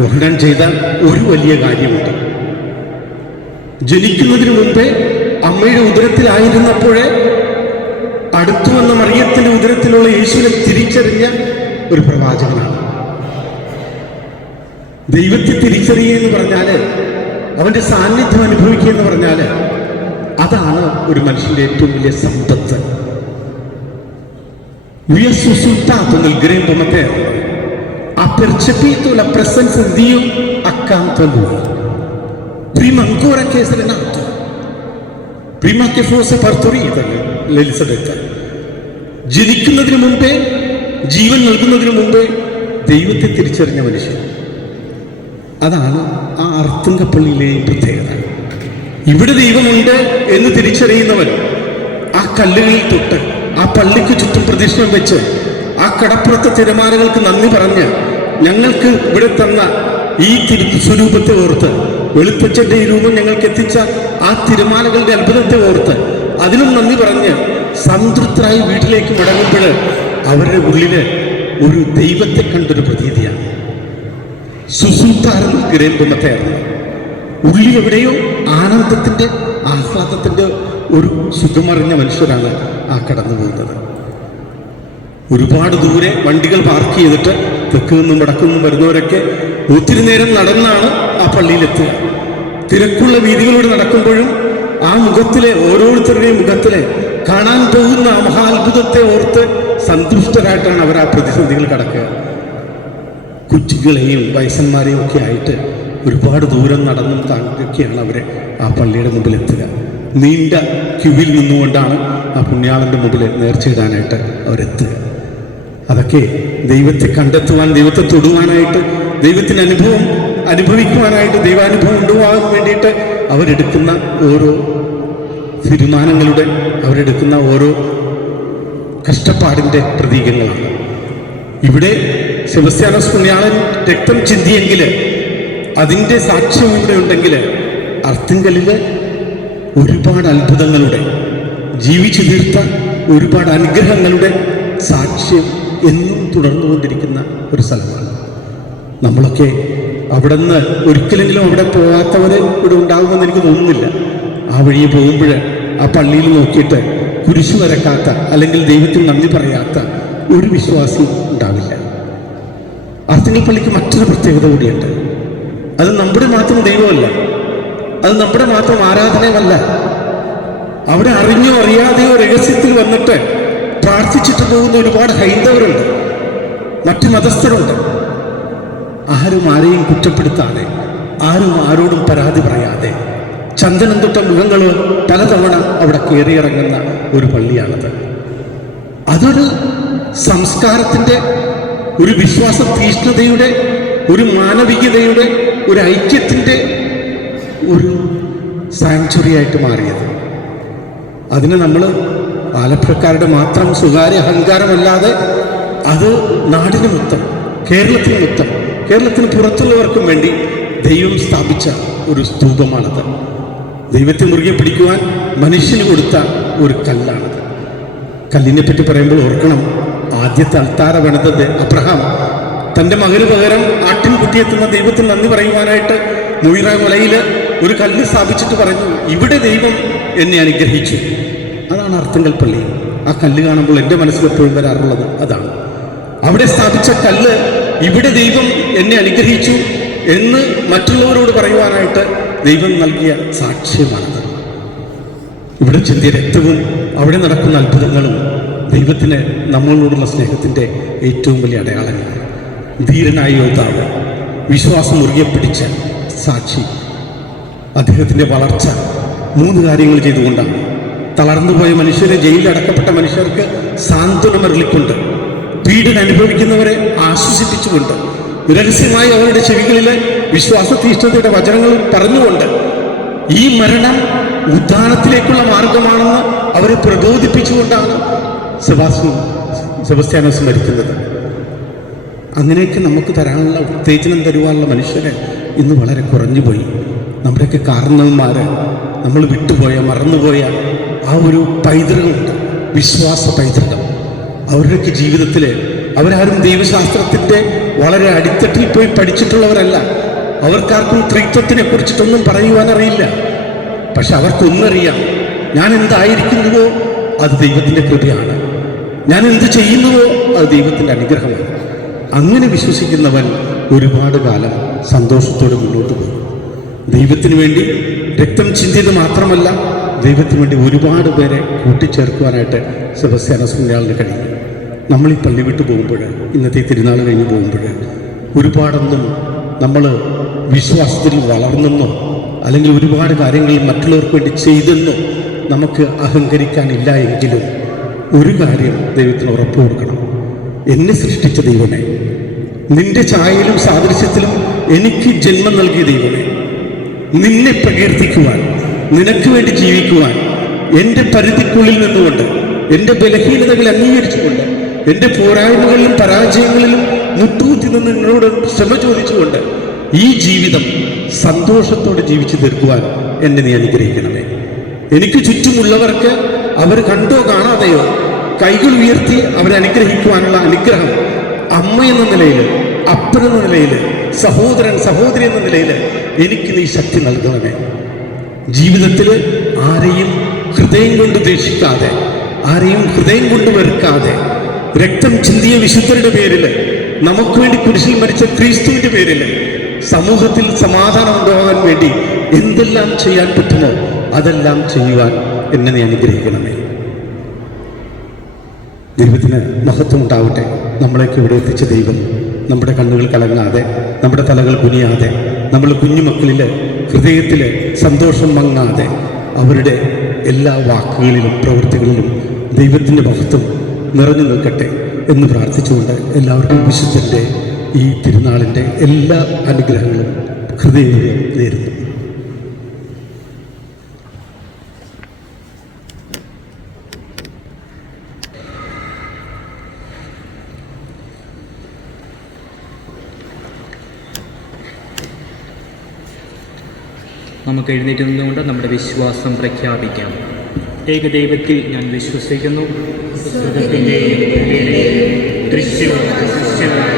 യോഹന്നാൻ ചെയ്ത ഒരു വലിയ കാര്യമുണ്ട്. ജനിക്കുന്നതിന് മുമ്പേ അമ്മയുടെ ഉദരത്തിലായിരുന്നപ്പോഴേ അടുത്തു വന്ന മറിയത്തിന്റെ ഉദരത്തിലുള്ള യേശുവിനെ തിരിച്ചറിഞ്ഞ ഒരു പ്രവാചകനാണ്. ദൈവത്തെ തിരിച്ചറിയുക എന്ന് പറഞ്ഞാൽ, അവന്റെ സാന്നിധ്യം അനുഭവിക്കുക എന്ന് പറഞ്ഞാൽ, അതാണ് ഒരു മനുഷ്യന്റെ ഏറ്റവും വലിയ സമ്പത്ത്. Vi è sussultato nel grembo materno, ha percepito la presenza di Dio accanto a lui, prima ancora che essere nato, prima che fosse partorita l'Elisabetta. ജനിക്കുന്നതിന് മുമ്പേ, ജീവൻ നൽകുന്നതിന് മുമ്പേ ദൈവത്തെ തിരിച്ചറിഞ്ഞ മനുഷ്യൻ. അതാണ് ആ അർത്തുങ്കപ്പള്ളിയിലെയും പ്രത്യേകത. ഇവിടെ ദൈവമുണ്ട് എന്ന് തിരിച്ചറിയുന്നവൻ ആ കല്ലുകളിൽ തൊട്ട്, ആ പള്ളിക്ക് ചുറ്റും പ്രദക്ഷിണം വെച്ച് കടപ്പുറത്തെ തിരമാലകൾക്ക് നന്ദി പറഞ്ഞ് ഞങ്ങൾക്ക് ഇവിടെ തന്ന ഈ സ്വരൂപത്തെ ഓർത്ത്, വെളുപ്പച്ചന്റെ ഈ രൂപം ഞങ്ങൾക്ക് എത്തിച്ച ആ തിരമാലകളുടെ അത്ഭുതത്തെ ഓർത്ത് അതിനും നന്ദി പറഞ്ഞ് സംതൃപ്തരായി വീട്ടിലേക്ക് മടങ്ങുമ്പോൾ അവരുടെ ഉള്ളില് ഒരു ദൈവത്തെ കണ്ടൊരു പ്രതീതിയാണ്. സുസുത്താരം കിരേമ്പുമത്തായിരുന്നു. ഉള്ളിൽ എവിടെയോ ആനന്ദത്തിന്റെ ആഹ്ലാദത്തിന്റെ ഒരു സുഖമറിഞ്ഞ മനുഷ്യരാണ് ആ കടന്നു പോകുന്നത്. ഒരുപാട് ദൂരെ വണ്ടികൾ പാർക്ക് ചെയ്തിട്ട് തെക്ക് നിന്നും വടക്കു നിന്നും വരുന്നവരൊക്കെ ഒത്തിരി നേരം നടന്നാണ് ആ പള്ളിയിലെത്തുക. തിരക്കുള്ള വീതികളിലൂടെ നടക്കുമ്പോഴും ആ മുഖത്തിലെ ഓരോരുത്തരുടെയും മുഖത്തിലെ കാണാൻ പോകുന്ന ആ മഹാത്ഭുതത്തെ ഓർത്ത് സന്തുഷ്ടരായിട്ടാണ് അവർ ആ പ്രതിസന്ധികൾ കടക്കുക. കുട്ടികളെയും വയസ്സന്മാരെയും ഒക്കെ ആയിട്ട് ഒരുപാട് ദൂരം നടന്നും താങ്കൊക്കെയാണ് അവരെ ആ പള്ളിയുടെ മുമ്പിൽ എത്തുക. നീണ്ട ക്യൂവിൽ നിന്നുകൊണ്ടാണ് ആ പുണ്യാളൻ്റെ മുമ്പിൽ നേർച്ചയിടാനായിട്ട് അവരെത്തുക. അതൊക്കെ ദൈവത്തെ കണ്ടെത്തുവാൻ, ദൈവത്തെ തൊടുവാനായിട്ട്, ദൈവത്തിന് അനുഭവിക്കുവാനായിട്ട്, ദൈവാനുഭവം ഉണ്ടാകാൻ വേണ്ടിയിട്ട് അവരെടുക്കുന്ന ഓരോ തീരുമാനങ്ങളുടെ, അവരെടുക്കുന്ന ഓരോ കഷ്ടപ്പാടിൻ്റെ പ്രതീകങ്ങളാണ്. ഇവിടെ സെബസ്ത്യാനോസ് പുണ്യാളൻ രക്തം ചിന്തിയെങ്കിൽ അതിൻ്റെ സാക്ഷ്യം ഇവിടെ ഉണ്ടെങ്കിൽ അർത്തിങ്കലിൽ ഒരുപാട് അത്ഭുതങ്ങളുടെ, ജീവിച്ചു തീർത്ത ഒരുപാട് അനുഗ്രഹങ്ങളുടെ സാക്ഷ്യം എന്നും തുടർന്നുകൊണ്ടിരിക്കുന്ന ഒരു സ്ഥലമാണ്. നമ്മളൊക്കെ അവിടെ നിന്ന് ഒരിക്കലെങ്കിലും അവിടെ പോകാത്തവർ ഇവിടെ ഉണ്ടാകുമെന്ന് എനിക്ക് തോന്നുന്നില്ല. ആ വഴിയെ പോകുമ്പോൾ ആ പള്ളിയിൽ നോക്കിയിട്ട് കുരിശു വരക്കാത്ത, അല്ലെങ്കിൽ ദൈവത്തിന് നന്ദി പറയാത്ത ഒരു വിശ്വാസം ഉണ്ടാവില്ല. അർത്തിങ്കൽ പള്ളിക്ക് മറ്റൊരു പ്രത്യേകത കൂടിയുണ്ട്. അത് നമ്മുടെ മാത്രം ദൈവമല്ല, അത് നമ്മുടെ മാത്രം ആരാധനയുമല്ല. അവിടെ അറിഞ്ഞോ അറിയാതെയോ രഹസ്യത്തിൽ വന്നിട്ട് പ്രാർത്ഥിച്ചിട്ട് പോകുന്ന ഒരുപാട് ഹൈന്ദവരുണ്ട്, മറ്റു മതസ്ഥരുണ്ട്. ആരും ആരെയും കുറ്റപ്പെടുത്താതെ, ആരും ആരോടും പരാതി പറയാതെ, ചന്ദനം തൊട്ട മുഖങ്ങൾ പലതവണ അവിടെ കയറിയിറങ്ങുന്ന ഒരു പള്ളിയാണത്. അതൊരു സംസ്കാരത്തിൻ്റെ, ഒരു വിശ്വാസ തീഷ്ണതയുടെ, ഒരു മാനവികതയുടെ, ഒരു ഐക്യത്തിൻ്റെ ഒരു സാങ്ച്വറി ആയിട്ട് മാറിയത്. അതിന് നമ്മൾ ആലപ്പുഴക്കാരുടെ മാത്രം സ്വകാര്യ അഹങ്കാരമല്ലാതെ അത് നാടിന് മൊത്തം, കേരളത്തിന് മൊത്തം, കേരളത്തിന് പുറത്തുള്ളവർക്കും വേണ്ടി ദൈവം സ്ഥാപിച്ച ഒരു സ്തൂപമാണത്. ദൈവത്തെ മുറുകെ പിടിക്കുവാൻ മനുഷ്യന് കൊടുത്ത ഒരു കല്ലാണത്. കല്ലിനെ പറ്റി പറയുമ്പോൾ ഓർക്കണം, ആദ്യത്തെ അൾത്താര പണിതത് അബ്രഹാം തൻ്റെ മകന് പകരം ആട്ടിൻകുട്ടിയെത്തുന്ന ദൈവത്തിന് നന്ദി പറയുവാനായിട്ട് മുയിറ മലയിൽ ഒരു കല്ല് സ്ഥാപിച്ചിട്ട് പറഞ്ഞു, ഇവിടെ ദൈവം എന്നെ അനുഗ്രഹിച്ചു. അതാണ് അർത്തിങ്കൽ പള്ളി. ആ കല്ല് കാണുമ്പോൾ എൻ്റെ മനസ്സിൽ എപ്പോഴും വരാറുള്ളത് അതാണ്. അവിടെ സ്ഥാപിച്ച കല്ല്, ഇവിടെ ദൈവം എന്നെ അനുഗ്രഹിച്ചു എന്ന് മറ്റുള്ളവരോട് പറയുവാനായിട്ട് ദൈവം നൽകിയ സാക്ഷ്യമാണത്. ഇവിടെ ചിന്തിയ രക്തവും അവിടെ നടക്കുന്ന അത്ഭുതങ്ങളും ദൈവത്തിന് നമ്മളോടുള്ള സ്നേഹത്തിൻ്റെ ഏറ്റവും വലിയ അടയാളങ്ങളാണ്. ധീരനായ യോദ്ധാവ്, വിശ്വാസം മുറുകെ പിടിച്ച സാക്ഷി, അദ്ദേഹത്തിൻ്റെ വളർച്ച 3 കാര്യങ്ങൾ ചെയ്തുകൊണ്ടാണ്. തളർന്നുപോയ മനുഷ്യരെ, ജയിലിൽ അടക്കപ്പെട്ട മനുഷ്യർക്ക് സാന്ത്വനമരുളിക്കൊണ്ട്, പീഡനം അനുഭവിക്കുന്നവരെ ആശ്വസിപ്പിച്ചുകൊണ്ട്, രഹസ്യമായി അവരുടെ ചെവികളിൽ വിശ്വാസതീഷ്ണതയുടെ വചനങ്ങൾ പറഞ്ഞുകൊണ്ട്, ഈ മരണം ഉദ്ധാനത്തിലേക്കുള്ള മാർഗമാണെന്ന് അവരെ പ്രബോധിപ്പിച്ചുകൊണ്ടാണ് സെബസ്ത്യാനോസ് മരിക്കുന്നത്. അങ്ങനെയൊക്കെ നമുക്ക് തരാനുള്ള ഉത്തേജനം തരുവാനുള്ള മനുഷ്യരെ ഇന്ന് വളരെ കുറഞ്ഞുപോയി. നമ്മുടെയൊക്കെ കാരണവന്മാർ, നമ്മൾ വിട്ടുപോയ, മറന്നുപോയ ആ ഒരു പൈതൃകമുണ്ട്, വിശ്വാസ പൈതൃകം. അവരുടെയൊക്കെ ജീവിതത്തിൽ അവരാരും ദൈവശാസ്ത്രത്തിൻ്റെ വളരെ അടിത്തട്ടിൽ പോയി പഠിച്ചിട്ടുള്ളവരല്ല. അവർക്കാർക്കും ത്രിത്വത്തിനെ കുറിച്ചിട്ടൊന്നും പറയുവാനറിയില്ല. പക്ഷെ അവർക്കൊന്നറിയാം, ഞാൻ എന്തായിരിക്കുന്നുവോ അത് ദൈവത്തിൻ്റെ കൃപയാണ്, ഞാൻ എന്ത് ചെയ്യുന്നുവോ അത് ദൈവത്തിൻ്റെ അനുഗ്രഹമാണ്. അങ്ങനെ വിശ്വസിക്കുന്നവൻ ഒരുപാട് കാലം സന്തോഷത്തോടെ മുന്നോട്ട് പോകും. ദൈവത്തിന് വേണ്ടി രക്തം ചിന്തിയത് മാത്രമല്ല, ദൈവത്തിന് വേണ്ടി ഒരുപാട് പേരെ കൂട്ടിച്ചേർക്കുവാനായിട്ട് സെബസ്ത്യാനോസ് പുണ്യാളന് കഴിയും. നമ്മൾ ഈ പള്ളി വിട്ടു പോകുമ്പോൾ, ഇന്നത്തെ തിരുനാൾ കഴിഞ്ഞ് പോകുമ്പോൾ, ഒരുപാടൊന്നും നമ്മൾ വിശ്വാസത്തിൽ വളർന്നെന്നോ അല്ലെങ്കിൽ ഒരുപാട് കാര്യങ്ങൾ മറ്റുള്ളവർക്ക് വേണ്ടി ചെയ്തെന്നോ നമുക്ക് അഹങ്കരിക്കാനില്ല. എങ്കിലും ഒരു കാര്യം ദൈവത്തിന് ഉറപ്പ് കൊടുക്കണം, എന്നെ സൃഷ്ടിച്ച ദൈവമേ, നിന്റെ ഛായയിലും സാദൃശ്യത്തിലും എനിക്ക് ജന്മം നൽകിയ ദൈവമേ, നിന്നെ പ്രകീർത്തിക്കുവാൻ, നിനക്ക് വേണ്ടി ജീവിക്കുവാൻ, എൻ്റെ പരിധിക്കുള്ളിൽ നിന്നുകൊണ്ട്, എൻ്റെ ബലഹീനതകൾ അംഗീകരിച്ചുകൊണ്ട് എൻ്റെ പോരായ്മകളിലും പരാജയങ്ങളിലും മുട്ടുകുത്തി നിന്ന് നിങ്ങളോട് ക്ഷമ ചോദിച്ചുകൊണ്ട് ഈ ജീവിതം സന്തോഷത്തോടെ ജീവിച്ചു തീർക്കുവാൻ എന്നെ നീ അനുഗ്രഹിക്കണമേ. എനിക്ക് ചുറ്റുമുള്ളവർക്ക് അവർ കണ്ടോ കാണാതെയോ കൈകൾ ഉയർത്തി അവരെ അനുഗ്രഹിക്കുവാനുള്ള അനുഗ്രഹം അമ്മ എന്ന നിലയിൽ, അപ്പൻ എന്ന നിലയിൽ, സഹോദരൻ സഹോദരി എന്ന നിലയിൽ എനിക്ക് നീ ശക്തി നൽകണമേ. ജീവിതത്തിൽ ആരെയും ഹൃദയം കൊണ്ട് ദേഷിക്കാതെ, ആരെയും ഹൃദയം കൊണ്ട് വെറുക്കാതെ, രക്തം ചിന്തിയ വിശുദ്ധരുടെ പേരിൽ, നമുക്ക് വേണ്ടി കുരിശിൽ മരിച്ച ക്രിസ്തുവിന്റെ പേരിൽ സമൂഹത്തിൽ സമാധാനം ഉണ്ടാകാൻ വേണ്ടി എന്തെല്ലാം ചെയ്യാൻ പറ്റുമോ അതെല്ലാം ചെയ്യുവാൻ എന്നെ നീ അനുഗ്രഹിക്കണമേ. ദൈവത്തിന് മഹത്വം ഉണ്ടാവട്ടെ. നമ്മളേക്ക് ഇവിടെ എത്തിച്ച ദൈവം നമ്മുടെ കണ്ണുകൾ കലങ്ങാതെ, നമ്മുടെ തലകൾ കുനിയാതെ, നമ്മൾ കുഞ്ഞുമക്കളിൽ ഹൃദയത്തിൽ സന്തോഷം മങ്ങാതെ അവരുടെ എല്ലാ വാക്കുകളിലും പ്രവൃത്തികളിലും ദൈവത്തിൻ്റെ മഹത്വം നിറഞ്ഞു നിൽക്കട്ടെ എന്ന് പ്രാർത്ഥിച്ചുകൊണ്ട് എല്ലാവർക്കും വിശുദ്ധൻ്റെ ഈ തിരുനാളിൻ്റെ എല്ലാ അനുഗ്രഹങ്ങളും ഹൃദയവും നേരുന്നു. നമുക്ക് എഴുന്നേറ്റ് നിന്നുകൊണ്ട് നമ്മുടെ വിശ്വാസം പ്രഖ്യാപിക്കാം. ഏകദൈവത്തിൽ ഞാൻ വിശ്വസിക്കുന്നു. സുഖത്തിൻ്റെയും ഭൂമിയുടെയും ദൃശ്യവും അദൃശ്യവുമായ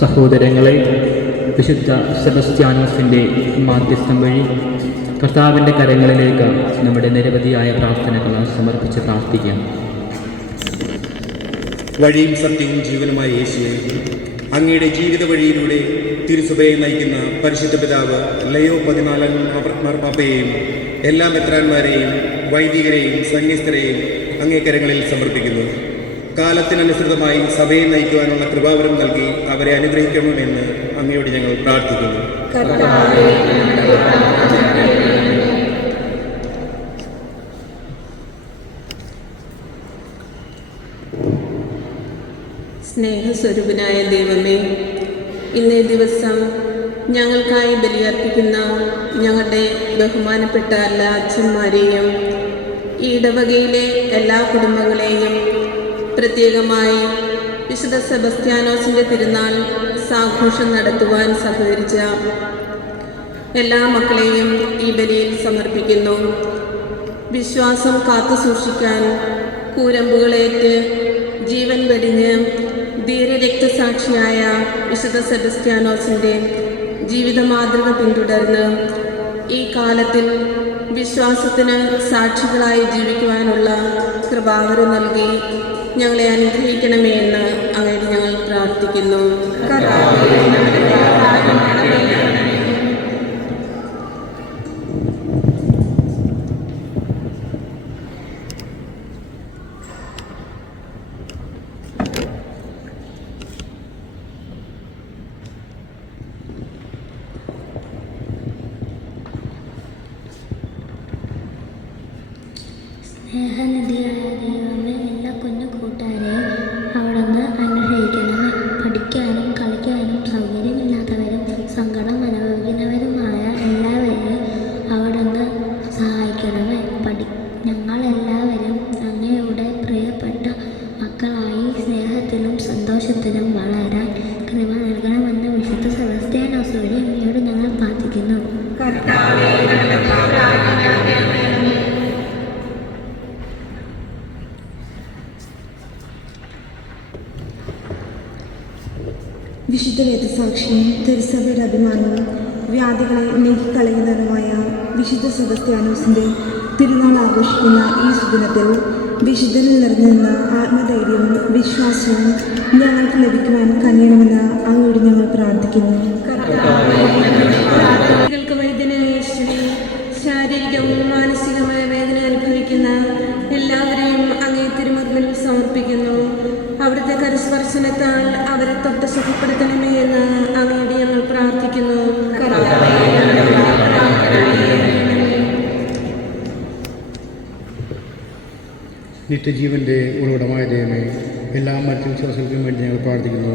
സഹോദരങ്ങളെ, വിശുദ്ധ സെബസ്ത്യാനോസിൻ്റെ മാധ്യസ്ഥം വഴി കർത്താവിൻ്റെ കരങ്ങളിലേക്ക് നമ്മുടെ നിരവധിയായ പ്രാർത്ഥനകൾ സമർപ്പിച്ച് പ്രാർത്ഥിക്കാം. വഴിയും സത്യവും ജീവനുമായ യേശുവേ, അങ്ങയുടെ ജീവിത വഴിയിലൂടെ തിരുസഭയെ നയിക്കുന്ന പരിശുദ്ധ പിതാവ് ലയോ 14 മാർപ്പാപ്പയെയും എല്ലാ മെത്രാന്മാരെയും വൈദികരെയും സന്യസ്തരെയും അങ്ങേ കരങ്ങളിൽ സമർപ്പിക്കുന്നു. കാലത്തിനനുസൃതമായി സഭയെ നയിക്കുവാനുള്ള കൃപാവരം നൽകി അവരെ അനുഗ്രഹിക്കണമെന്ന് അങ്ങയോട് ഞങ്ങൾ പ്രാർത്ഥിക്കുന്നു. സ്നേഹസ്വരൂപനായ ദൈവമേ, ഇന്നേ ദിവസം ഞങ്ങൾക്കായി ബലിയർപ്പിക്കുന്ന ഞങ്ങളുടെ ബഹുമാനപ്പെട്ട എല്ലാ അച്ഛന്മാരെയും ഈ ഇടവകയിലെ എല്ലാ കുടുംബങ്ങളെയും പ്രത്യേകമായി വിശുദ്ധ സെബസ്ത്യാനോസിൻ്റെ തിരുനാൾ സാഘോഷം നടത്തുവാൻ സഹകരിച്ച എല്ലാ മക്കളെയും ഈ ബലിയിൽ സമർപ്പിക്കുന്നു. വിശ്വാസം കാത്തു സൂക്ഷിക്കാൻ കൂരമ്പുകളേറ്റ് ജീവൻ വെടിഞ്ഞ് ധീരരക്തസാക്ഷിയായ വിശുദ്ധ സെബസ്ത്യാനോസിൻ്റെ ജീവിത മാതൃക പിന്തുടർന്ന് ഈ കാലത്തിൽ വിശ്വാസത്തിന് സാക്ഷികളായി ജീവിക്കുവാനുള്ള കൃപാവരം നൽകി ഞങ്ങളെ അനുഗ്രഹിക്കണമേ എന്ന് അങ്ങയോട് ഞങ്ങൾ പ്രാർത്ഥിക്കുന്നു. സ്നേഹനിധിയായ ദൈവമേ, എല്ലാ കുഞ്ഞു കൂട്ടുകാരെയും അവിടുന്ന് അനുഗ്രഹിക്കണമേ. പഠിക്കാനും കളിക്കാനും സൗകര്യമില്ലാത്തവരും സങ്കടം അനുഭവിക്കുന്നവരുമായ എല്ലാവരെയും അവിടുന്ന് സഹായിക്കണമേ. ഞങ്ങളെല്ലാവരും അങ്ങയുടെ പ്രിയപ്പെട്ട മക്കളായി സ്നേഹത്തിലും സന്തോഷത്തിലും വളരാൻ കൃപ നൽകണമെന്ന് വിശുദ്ധ സെബസ്ത്യാനോസ് വഴി അങ്ങയോട് ഞങ്ങൾ പ്രാർത്ഥിക്കുന്നു. വിശുദ്ധ വേദസാക്ഷിയും തിരുസഭയുടെ അഭിമാനവും വ്യാധികളെ നീക്കിക്കളയുന്നതുമായ വിശുദ്ധ സെബസ്ത്യാനോസിൻ്റെ തിരുനാൾ ആഘോഷിക്കുന്ന ഈ സുദിനത്തിൽ വിശുദ്ധനിൽ നിറഞ്ഞുനിന്ന ആത്മധൈര്യവും വിശ്വാസവും ഞങ്ങൾക്ക് ലഭിക്കുവാൻ കഴിയണമെന്ന് അങ്ങോട്ട് ഞങ്ങൾ പ്രാർത്ഥിക്കുന്നു. വൈദ്യനായ യേശുവേ, ശാരീരികവും മാനസികമായ വേദന അനുഭവിക്കുന്ന എല്ലാവരെയും അങ്ങേ തിരുമുമ്പിൽ സമർപ്പിക്കുന്നു. അവിടുത്തെ കരസ്പർശനത്താൽ അവരെ തൊട്ട് സുഖപ്പെടുത്തണമേ എന്ന് അങ്ങയോട് ഞങ്ങൾ പ്രാർത്ഥിക്കുന്നു. നിത്യജീവൻ്റെ ഉറവിടമായ ദൈവമേ, എല്ലാ മറ്റും വിശ്വാസങ്ങൾക്കും വേണ്ടി ഞങ്ങൾ പ്രാർത്ഥിക്കുന്നു.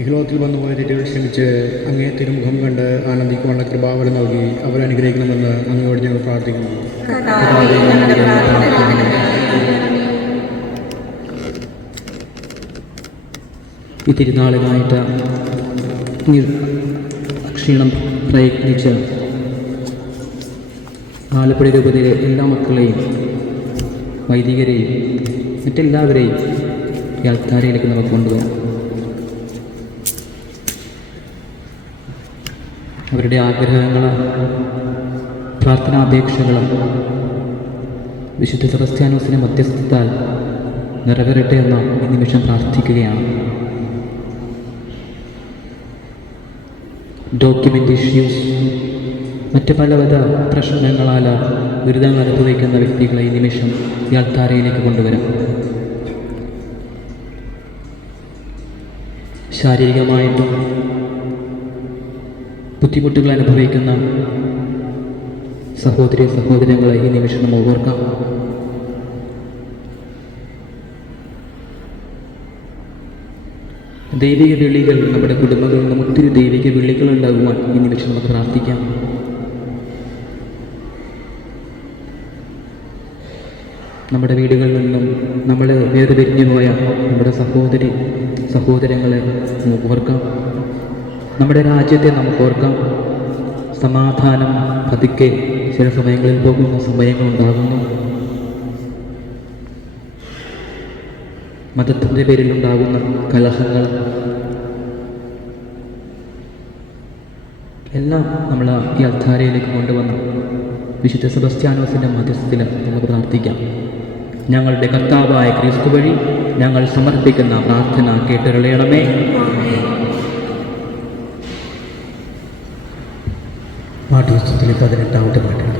ഇഹലോകത്തിൽ വന്നുപോയ തെറ്റുകൾ ക്ഷമിച്ച് അങ്ങേ തിരുമുഖം കണ്ട് ആനന്ദിക്കുവാനുള്ള കൃപാവരം നൽകി അവരെ അനുഗ്രഹിക്കണമെന്ന് അങ്ങയോട് ഞങ്ങൾ പ്രാർത്ഥിക്കുന്നു. ഈ തിരുനാളിനായിട്ട് ക്ഷീണം പ്രയത്നിച്ച് ആലപ്പുഴ രൂപതയിലെ എല്ലാ മക്കളെയും വൈദികരെയും മറ്റെല്ലാവരെയും ഈ ആൾക്കാരിലേക്ക് നമുക്ക് കൊണ്ടുപോകാം. അവരുടെ ആഗ്രഹങ്ങളും പ്രാർത്ഥനാപേക്ഷകളും വിശുദ്ധ സെബസ്ത്യാനോസിൻ്റെ മധ്യസ്ഥത്താൽ നിറവേറട്ടെ എന്ന് ഈ നിമിഷം പ്രാർത്ഥിക്കുകയാണ്. ഡോക്യുമെൻ്റ് ഇഷ്യൂസ്, മറ്റ് പലവിധ പ്രശ്നങ്ങളാൽ ദുരിതങ്ങൾ അനുഭവിക്കുന്ന വ്യക്തികളെ ഈ നിമിഷം ഈ ആൾത്താരയിലേക്ക് കൊണ്ടുവരാം. ശാരീരികമായിട്ടും ബുദ്ധിമുട്ടുകൾ അനുഭവിക്കുന്ന സഹോദരങ്ങളെ ഈ നിമിഷം നമ്മൾ ഓർക്കാം. ദൈവിക വിളികൾ നമ്മുടെ കുടുംബങ്ങളിൽ നിന്നും ഒത്തിരി ദൈവിക വിളികൾ ഉണ്ടാകുവാൻ ഈ നിമിഷം നമുക്ക് പ്രാർത്ഥിക്കാം. നമ്മുടെ വീടുകളിൽ നിന്നും നമ്മൾ വേർപിരിഞ്ഞു പോയ നമ്മുടെ സഹോദരങ്ങളെ നമുക്ക് ഓർക്കാം. നമ്മുടെ രാജ്യത്തെ നമുക്ക് ഓർക്കാം. സമാധാനം പതുക്കെ ചില സമയങ്ങളിൽ പോകുന്ന സമയങ്ങളുണ്ടാകുന്നു. മതത്തിൻ്റെ പേരിലുണ്ടാകുന്ന കലഹങ്ങൾ എല്ലാം നമ്മൾ ഈ അൾത്താരയിലേക്ക് കൊണ്ടുവന്ന് വിശുദ്ധ സെബസ്ത്യാനോസിൻ്റെ മധ്യസ്ഥത്തിൽ നമുക്ക് പ്രാർത്ഥിക്കാം. ഞങ്ങളുടെ കർത്താവായ ക്രിസ്തു വഴി ഞങ്ങൾ സമർപ്പിക്കുന്ന പ്രാർത്ഥന കേട്ടറിയണമേ. പാഠപുസ്തകത്തിലെ 18ാമത്തെ പാട്ടാണ്.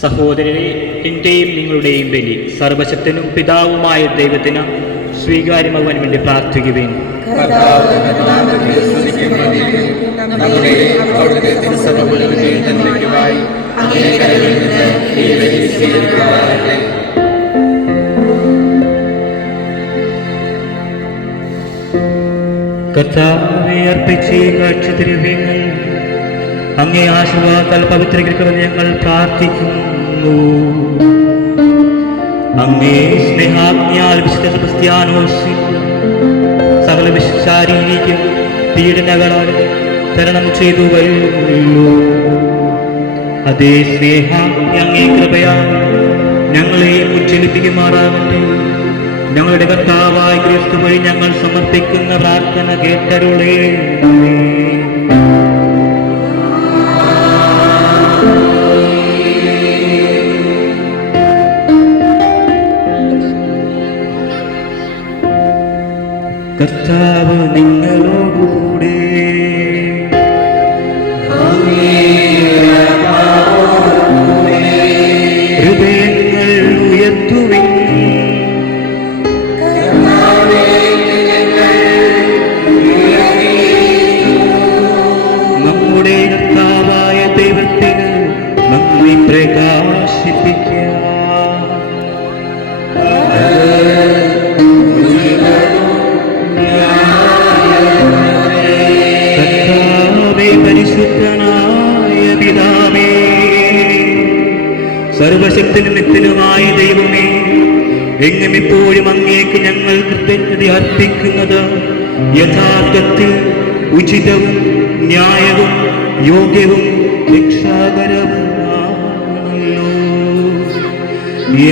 സഹോദരരെ, എൻ്റെയും നിങ്ങളുടെയും ബലി സർവശക്തനും പിതാവുമായ ദൈവത്തിന് സ്വീകാര്യമാകുവാൻ വേണ്ടി പ്രാർത്ഥിക്കുവേൻ. കർത്താവെ, അർപ്പിച്ച കാഴ്ചദ്രവ്യങ്ങൾ അങ്ങേ ആശീർവാദത്താൽ പവിത്രീകരിക്കണമെന്ന് ഞങ്ങൾ പ്രാർത്ഥിക്കുന്നു. അങ്ങേ സ്നേഹാജ്ഞയാൽ വിശുദ്ധ സെബസ്ത്യാനോസിൽ സകല ശാരീരിക പീഡനങ്ങളാൽ തരണം ചെയ്തുവല്ലോ. അതേ സ്നേഹാജ്ഞ അങ്ങേ കൃപയാൽ ഞങ്ങളെ ഉജ്ജ്വലിപ്പിക്കുമാറാകട്ടെ. ഞങ്ങളുടെ കർത്താവായ ക്രിസ്തു വഴി ഞങ്ങൾ സമർപ്പിക്കുന്ന പ്രാർത്ഥന കേട്ടരുളേ. കർത്താവ് നിങ്ങളോടുകൂടെ. ഹൃദയങ്ങൾ ഉയർത്തുവിൻ. നമ്മുടെ കർത്താവായ ദൈവത്തിന് നമ്മെ പ്രകാശിപ്പിക്കാം. പരിശുദ്ധനായ പിതാവേ, സർവശക്തനും നിത്യനുമായ ദൈവമേ, എങ്ങും എപ്പോഴും അങ്ങേക്ക് ഞങ്ങൾ കൃതജ്ഞത അർപ്പിക്കുന്നത് യഥാർത്ഥത്തിൽ ഉചിതവും ന്യായവും യോഗ്യവും രക്ഷാകരവുമാണല്ലോ.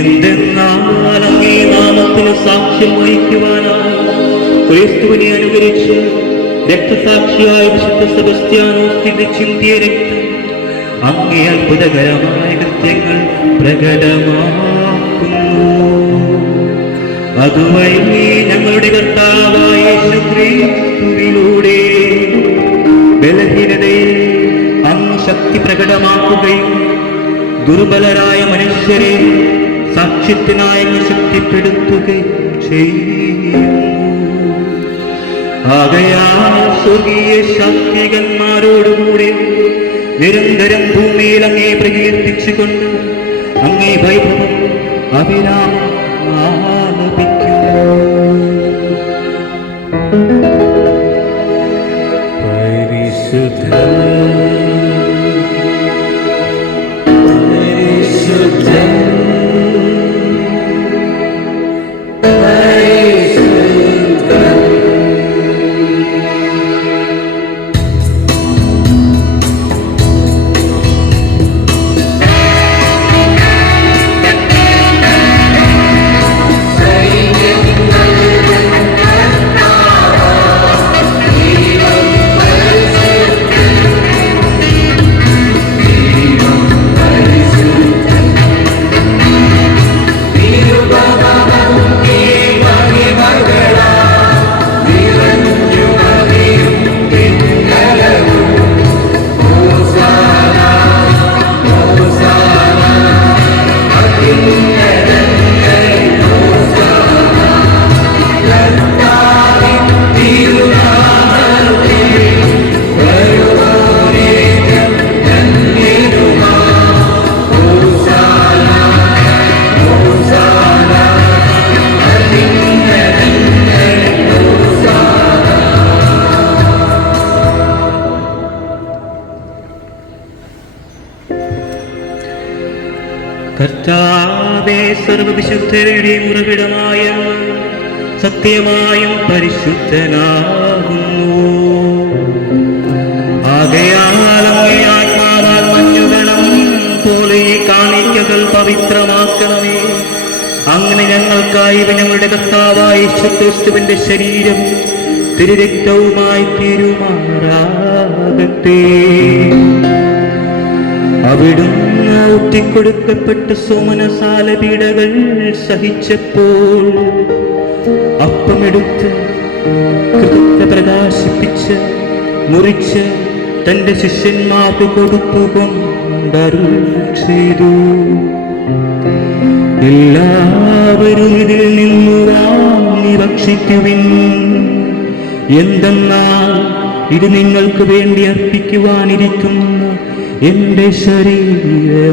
എന്തെന്നാൽ അങ്ങേ നാമത്തിന് സാക്ഷ്യം വഹിക്കുവാനായി ക്രിസ്തുവിനെ അനുകരിച്ച് രക്തസാക്ഷിയായ വിശുദ്ധ സെബസ്ത്യാനോസിന്റെ ചിന്തിയ രക്തം അങ്ങേ അത്ഭുതകരമായ കൃത്യങ്ങൾ പ്രകടമാക്കുന്നു. അതുവഴി ഞങ്ങളുടെ കർത്താവായ യേശുക്രിസ്തുവിലൂടെ ബലഹീനതയിൽ അങ്ങ് ശക്തി പ്രകടമാക്കുകയും ദുർബലരായ മനുഷ്യരെ സാക്ഷ്യത്തിനായി അങ്ങ് ശക്തിപ്പെടുത്തുകയും ചെയ്യുന്നു. ആകയാൽ സ്വർഗീയ ശാക്തികന്മാരോടുകൂടെ നിരന്തരം ഭൂമിയിൽ അങ്ങേ പ്രകീർത്തിച്ചുകൊണ്ട് അങ്ങേ വൈഭവം അവിരാമം ആലപിക്കുന്നു. പരിശുദ്ധൻ പരിശുദ്ധൻ കർത്താവേ, സർവവിശുദ്ധരുടെയും ഉറവിടമായ സത്യമായും പരിശുദ്ധനാകുന്നു. ആകയാൽ അങ്ങേ ആത്മാവാൽ മഞ്ഞുവെള്ളം പോലെ ഈ കാണിക്കകൾ പവിത്രമാക്കണമേ. അങ്ങനെ ഞങ്ങൾക്കായി ഞങ്ങളുടെ കർത്താവായ യേശുക്രിസ്തുവിന്റെ ശരീരം തിരുരക്തവുമായി തീരുമാറാകട്ടെ. അവിടുന്ന് ഒറ്റിക്കൊടുക്കപ്പെട്ട് സോമനസാല പീഡകൾ സഹിച്ചപ്പോൾ അപ്പമെടുത്ത് കൃതജ്ഞത പ്രകാശിപ്പിച്ച് മുറിച്ച് തന്റെ ശിഷ്യന്മാർക്ക് കൊടുത്തുകൊണ്ട് കൊണ്ടരുൾ ചെയ്തു. എല്ലാവരും ഇതിൽ നിന്നു വാങ്ങി ഭക്ഷിക്കുവിൻ. എന്തെന്നാൽ ഇത് നിങ്ങൾക്ക് വേണ്ടി അർപ്പിക്കുവാനിരിക്കുന്ന എന്റെ ശരീരമാകുന്നു.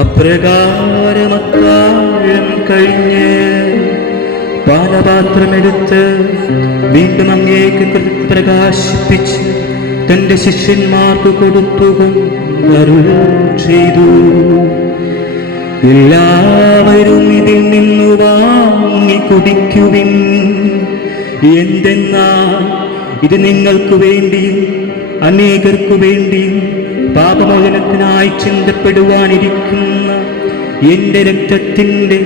അപ്രകാരം അത്താഴം കഴിഞ്ഞ് പാനപാത്രമെടുത്ത് വീണ്ടും അങ്ങേക്ക് പ്രകാശിപ്പിച്ച് തന്റെ ശിഷ്യന്മാർക്ക് കൊടുത്തുകൊണ്ടരുൾ ചെയ്തു. എല്ലാവരും ഇതിൽ നിന്നു വാങ്ങി കുടിക്കുവിൻ. എന്തെന്നാൽ ഇത് നിങ്ങൾക്ക് വേണ്ടിയും അനേകർക്കു വേണ്ടിയും പാപമോചനത്തിനായി ചിന്തപ്പെടുവാനിരിക്കുന്ന എന്റെ രക്തത്തിൻ്റെ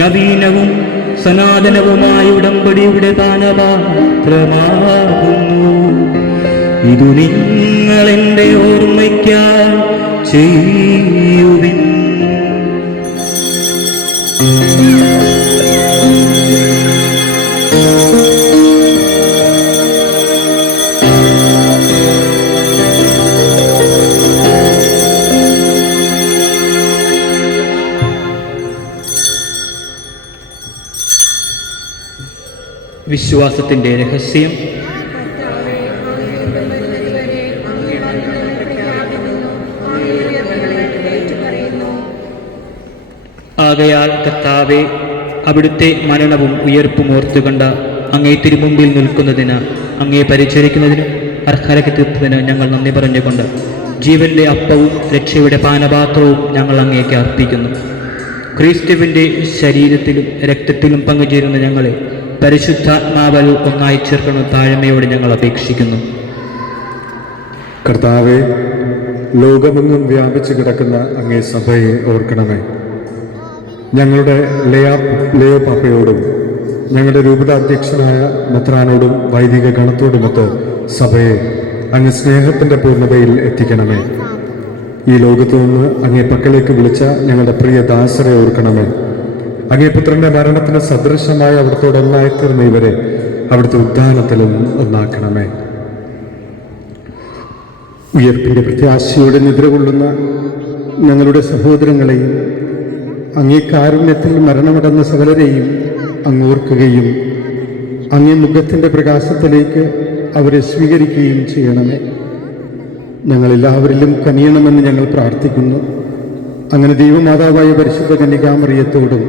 നവീനവും സനാതനവുമായ ഉടമ്പടിയുടെ പാനപാത്രമാകുന്നു. ഇതു നിങ്ങൾ എൻ്റെ ഓർമ്മയ്ക്കായി ചെയ്യുവിൻ. വിശ്വാസത്തിൻ്റെ രഹസ്യം. ആകയാൽ കർത്താവേ, അവിടുത്തെ മരണവും ഉയർപ്പും ഓർത്തുകണ്ട അങ്ങേ തിരുമുമ്പിൽ നിൽക്കുന്നതിന്, അങ്ങേ പരിചരിക്കുന്നതിനും അർഹതയ്ക്ക് തീർത്തതിന് ഞങ്ങൾ നന്ദി പറഞ്ഞുകൊണ്ട് ജീവന്റെ അപ്പവും രക്ഷയുടെ പാനപാത്രവും ഞങ്ങൾ അങ്ങേക്ക് അർപ്പിക്കുന്നു. ക്രിസ്തുവിൻ്റെ ശരീരത്തിലും രക്തത്തിലും പങ്കുചേരുന്ന ഞങ്ങളെ പരിശുദ്ധാത്മാവിൽ ഒന്നായി ചേർക്കണം താഴ്മയോടെ ഞങ്ങൾ അപേക്ഷിക്കുന്നു. കർത്താവെ, ലോകമെങ്ങും വ്യാപിച്ചു കിടക്കുന്ന അങ്ങേ സഭയെ ഓർക്കണമേ. ഞങ്ങളുടെ ലയോ പാപ്പയോടും ഞങ്ങളുടെ രൂപതാധ്യക്ഷനായ മെത്രാനോടും വൈദിക ഗണത്തോടുമൊത്ത് സഭയെ അങ്ങ് സ്നേഹത്തിൻ്റെ പൂർണ്ണതയിൽ എത്തിക്കണമേ. ഈ ലോകത്തു നിന്ന് അങ്ങേ പക്കലേക്ക് വിളിച്ച ഞങ്ങളുടെ പ്രിയ ദാസരെ ഓർക്കണമേ. അങ്ങേ പുത്രന്റെ മരണത്തിന് സദൃശമായ അവിടുത്തോട് ഒന്നായിത്തീർന്ന ഇവരെ അവിടുത്തെ ഉദ്ധാനത്തിലും ഒന്നാക്കണമേ. ഉയർപ്പിൻ്റെ പ്രത്യാശയോടെ നിദ്ര കൊള്ളുന്ന ഞങ്ങളുടെ സഹോദരങ്ങളെയും അങ്ങേ കാരുണ്യത്തിൽ മരണമടഞ്ഞ സകലരെയും അങ്ങ് ഓർക്കുകയും അങ്ങേ മുഖത്തിൻ്റെ പ്രകാശത്തിലേക്ക് അവരെ സ്വീകരിക്കുകയും ചെയ്യണമേ. ഞങ്ങളെല്ലാവരിലും കനിയണമെന്ന് ഞങ്ങൾ പ്രാർത്ഥിക്കുന്നു. അങ്ങനെ ദൈവമാതാവായ പരിശുദ്ധ കന്യകാമറിയത്തോടും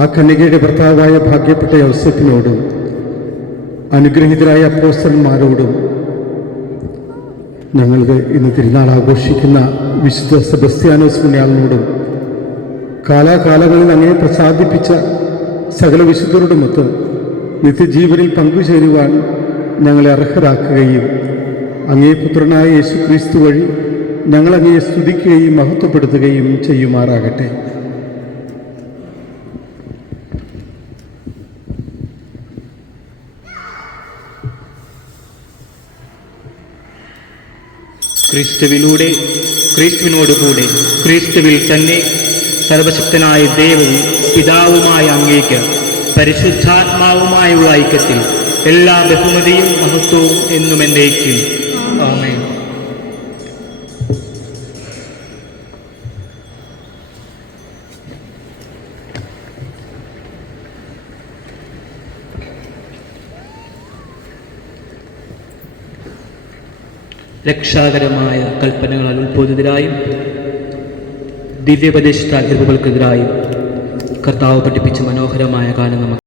ആ കന്യകയുടെ ഭർത്താവായ ഭാഗ്യപ്പെട്ട യൗസേപ്പിനോടും അനുഗ്രഹീതരായ അപ്പോസ്തലന്മാരോടും ഞങ്ങൾക്ക് ഇന്ന് തിരുനാൾ ആഘോഷിക്കുന്ന വിശുദ്ധ സെബസ്ത്യാനോസ് പുണ്യാളനോടും കാലാകാലങ്ങളിൽ അങ്ങേ പ്രസാദിപ്പിച്ച സകല വിശുദ്ധരോടുമൊത്ത് നിത്യജീവനിൽ പങ്കുചേരുവാൻ ഞങ്ങളെ അർഹരാക്കുകയും അങ്ങേ പുത്രനായ യേശു ക്രിസ്തു വഴി ഞങ്ങൾ അങ്ങയെ സ്തുതിക്കുകയും മഹത്വപ്പെടുത്തുകയും ചെയ്യുമാറാകട്ടെ. ക്രിസ്തുവിലൂടെ, ക്രിസ്തുവിനോടുകൂടെ, ക്രിസ്തുവിൽ തന്നെ സർവശക്തനായ ദൈവവും പിതാവുമായ അങ്ങേക്ക് പരിശുദ്ധാത്മാവുമായുള്ള ഐക്യത്തിൽ എല്ലാ ബഹുമതിയും മഹത്വവും എന്നും എന്നേക്കും ആമേൻ. രക്ഷാകരമായ കൽപ്പനകളാൽ ഉത്ബോധിതരായും ദിവ്യോപദേശത്താൽ എതിർപ്പുകൾക്കെതിരായും കർത്താവ് പഠിപ്പിച്ച മനോഹരമായ കാലം നമുക്ക്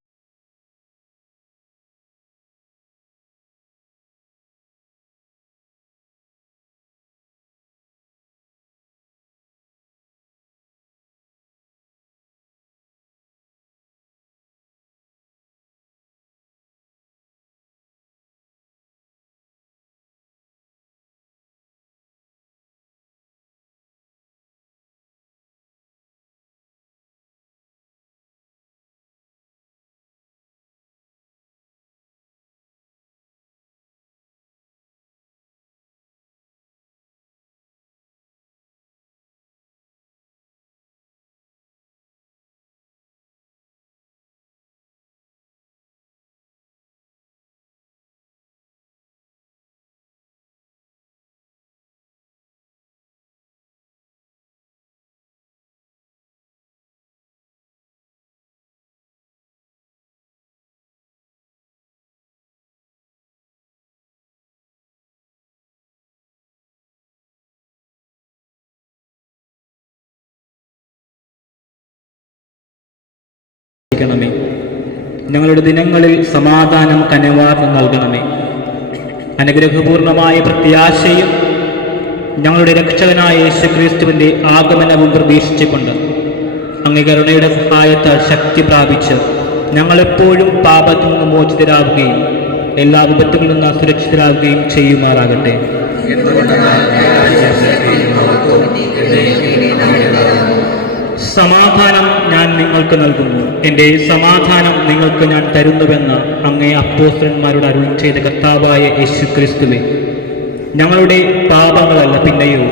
ണമേ. ഞങ്ങളുടെ ദിനങ്ങളിൽ സമാധാനം കനിവാർന്ന് നൽകണമേ. അനുഗ്രഹപൂർണമായ പ്രത്യാശയും ഞങ്ങളുടെ രക്ഷകനായ യേശുക്രിസ്തുവിൻ്റെ ആഗമനവും പ്രതീക്ഷിച്ചുകൊണ്ട് അങ്ങേ കരുണയുടെ സഹായത്താൽ ശക്തി പ്രാപിച്ച് ഞങ്ങളെപ്പോഴും പാപത്തിൽ നിന്ന് മോചിതരാകുകയും എല്ലാ വിപത്തുകളിൽ നിന്ന് സുരക്ഷിതരാകുകയും ചെയ്യുമാറാകട്ടെ. സമാധാനം ഞാൻ നിങ്ങൾക്ക് നൽകുന്നു, എൻ്റെ സമാധാനം നിങ്ങൾക്ക് ഞാൻ തരുന്നുവെന്ന് അങ്ങേ അപ്പോസ്തലന്മാരോട് അരുളി ചെയ്ത കർത്താവായ യേശുക്രിസ്തുവേ, ഞങ്ങളുടെ പാപങ്ങളല്ല പിന്നെയോ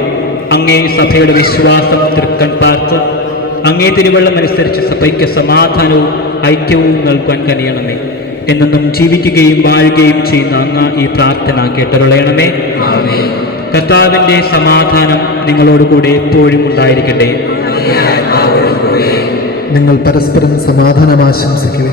അങ്ങേ സഭയുടെ വിശ്വാസം തൃക്കൺ പാർത്ത് അങ്ങേ തിരുവള്ളം അനുസരിച്ച് സഭയ്ക്ക് സമാധാനവും ഐക്യവും നൽകാൻ കഴിയണമേ. എന്നും ജീവിക്കുകയും വാഴുകയും ചെയ്യുന്ന അങ്ങ് ഈ പ്രാർത്ഥന കേട്ടരുളയണമേ. കർത്താവിൻ്റെ സമാധാനം നിങ്ങളോടുകൂടെ എപ്പോഴും ഉണ്ടായിരിക്കട്ടെ. നിങ്ങൾ പരസ്പരം സമാധാനം ആശംസിക്കുക.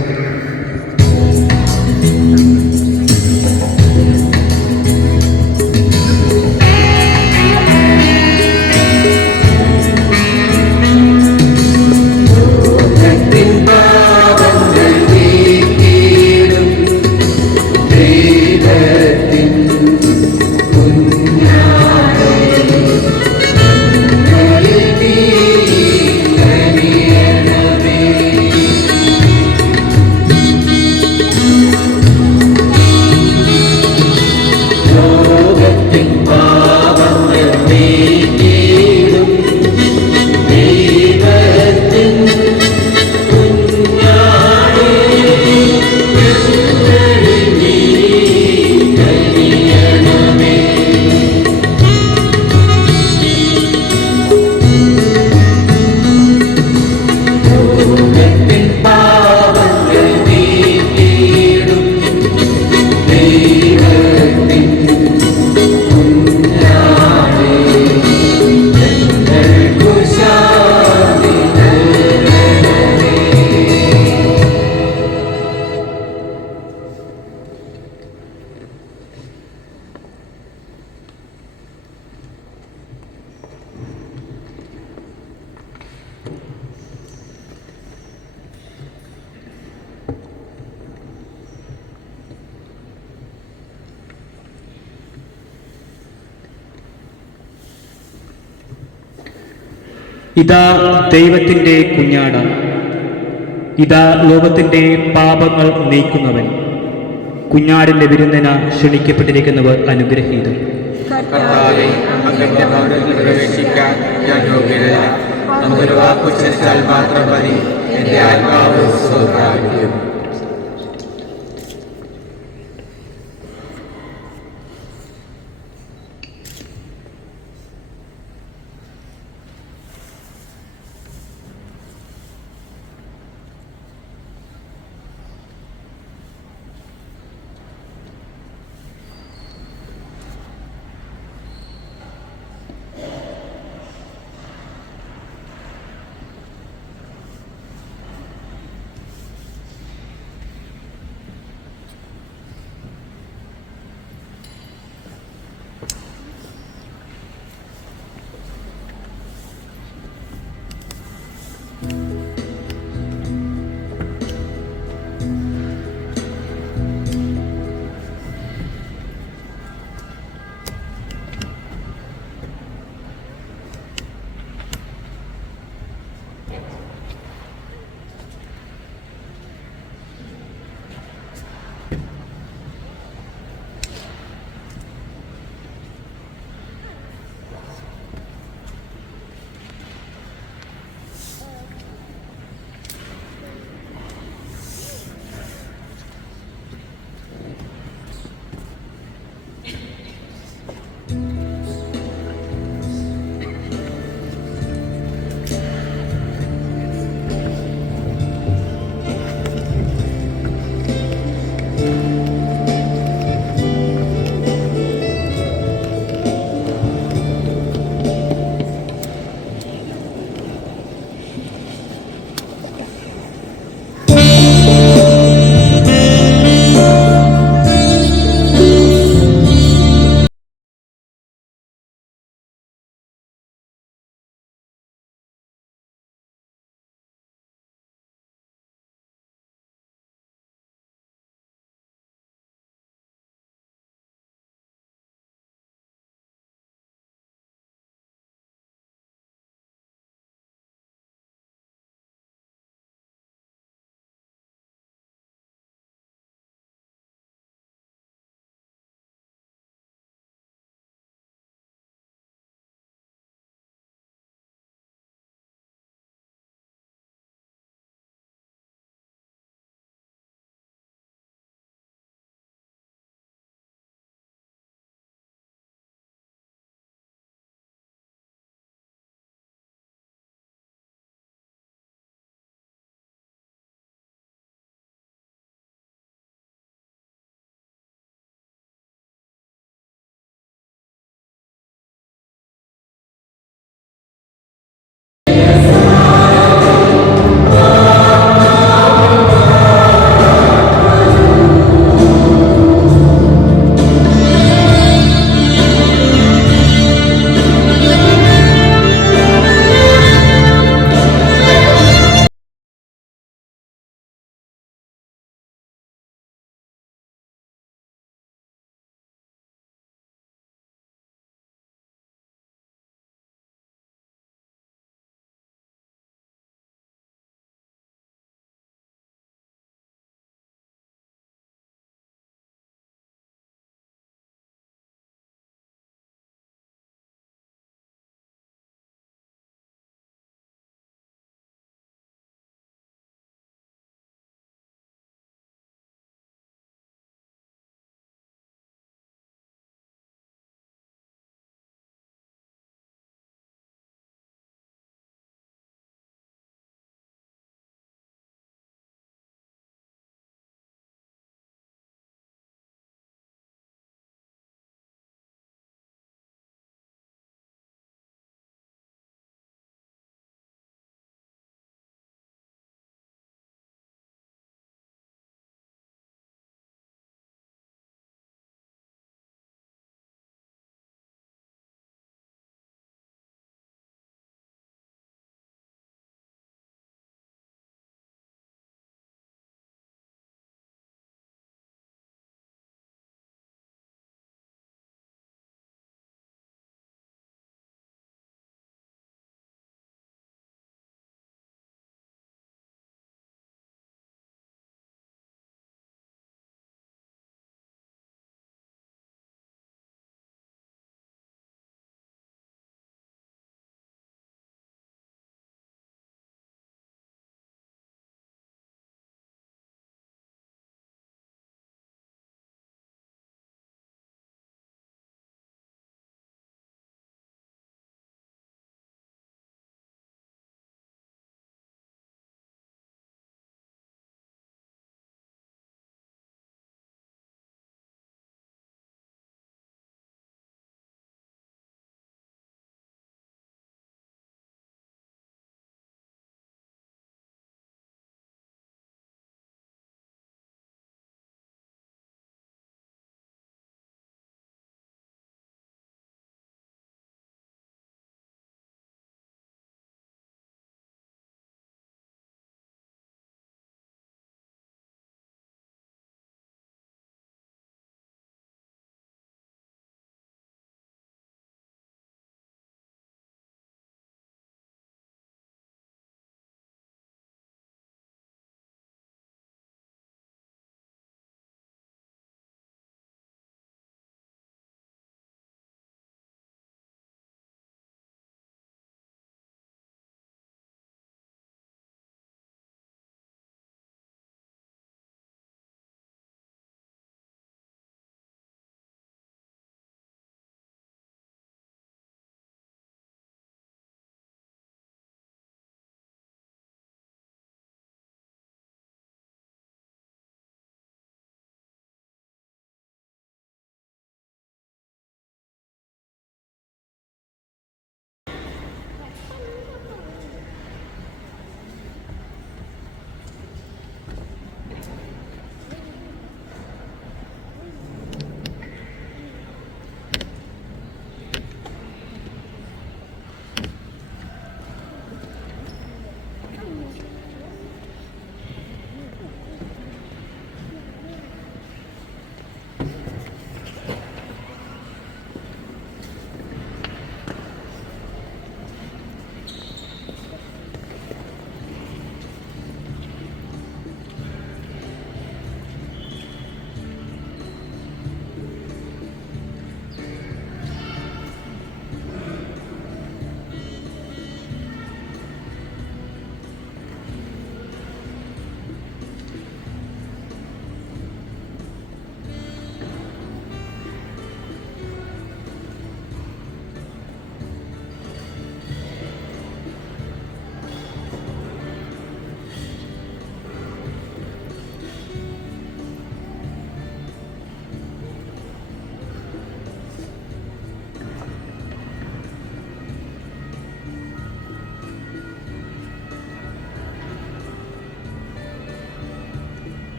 ഇതാ ദൈവത്തിൻ്റെ കുഞ്ഞാട്, ഇതാ ലോകത്തിൻ്റെ പാപങ്ങൾ നീക്കുന്നവൻ. കുഞ്ഞാടിൻ്റെ വിരുന്നിന് ക്ഷണിക്കപ്പെട്ടിരിക്കുന്നവർ അനുഗ്രഹീതർ. പ്രവേശിക്കാൻ ഞാൻ യോഗ്യനല്ല. ഒരു വാക്കുച്ചാൽ മാത്രം മതി, എൻ്റെ ആത്മാവ് സ്വപ്രാപിക്കും.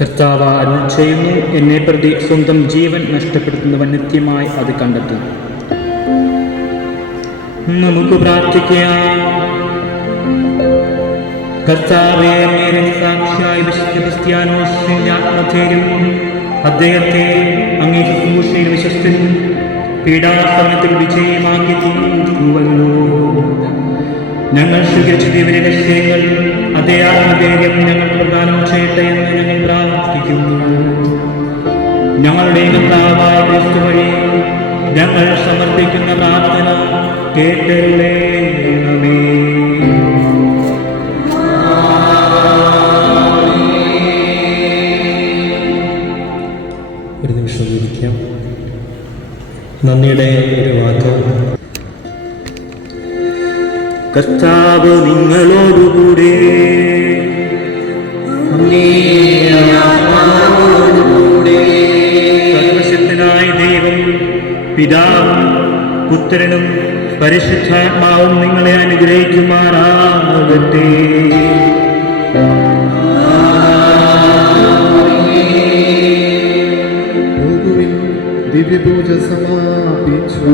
കർത്താവ് അരുൾ ചെയ്യുന്നു, എന്നെ പ്രതി സ്വന്തം ജീവൻ നഷ്ടപ്പെടുത്തുന്നവൻ നിത്യമായി അത് കണ്ടെത്തും. നമുക്ക് പ്രാർത്ഥിക്കാം. കർത്താവേ, അങ്ങയുടെ സാക്ഷിയായ വിശുദ്ധ ക്രിസ്ത്യാനോസിന്റെ ആത്മധൈര്യം അദ്ദേഹത്തെ അങ്ങേ ശുശ്രൂഷയിൽ വിശ്വസ്തനും പീഡാസമയത്തിൽ വിജയമാക്കി തീർത്തുവല്ലോ. ഞങ്ങൾ സ്വീകരിച്ച ദിവ്യരഹസ്യങ്ങൾ അതേ ആത്മധൈര്യം ഞങ്ങൾ പ്രദാനം ചെയ്യട്ടെ എന്ന് ഞങ്ങൾ പ്രാർത്ഥിക്കുന്നു. ഞങ്ങളുടെ കർത്താവായ ക്രിസ്തു വഴി ഞങ്ങൾ സമർപ്പിക്കുന്ന പ്രാർത്ഥന കേട്ടരുളേണമേ. ഒരു നിമിഷം ഇരിക്കാം. നന്ദിയുടെ ഒരു വാക്ക്. കർത്താവ് നിങ്ങളോടുകൂടെ. സർവശക്തനായ ദൈവം പിതാവും പുത്രനും പരിശുദ്ധാത്മാവും നിങ്ങളെ അനുഗ്രഹിക്കുമാറാകട്ടെ. ദിവ്യപൂജ സമാപിച്ചു.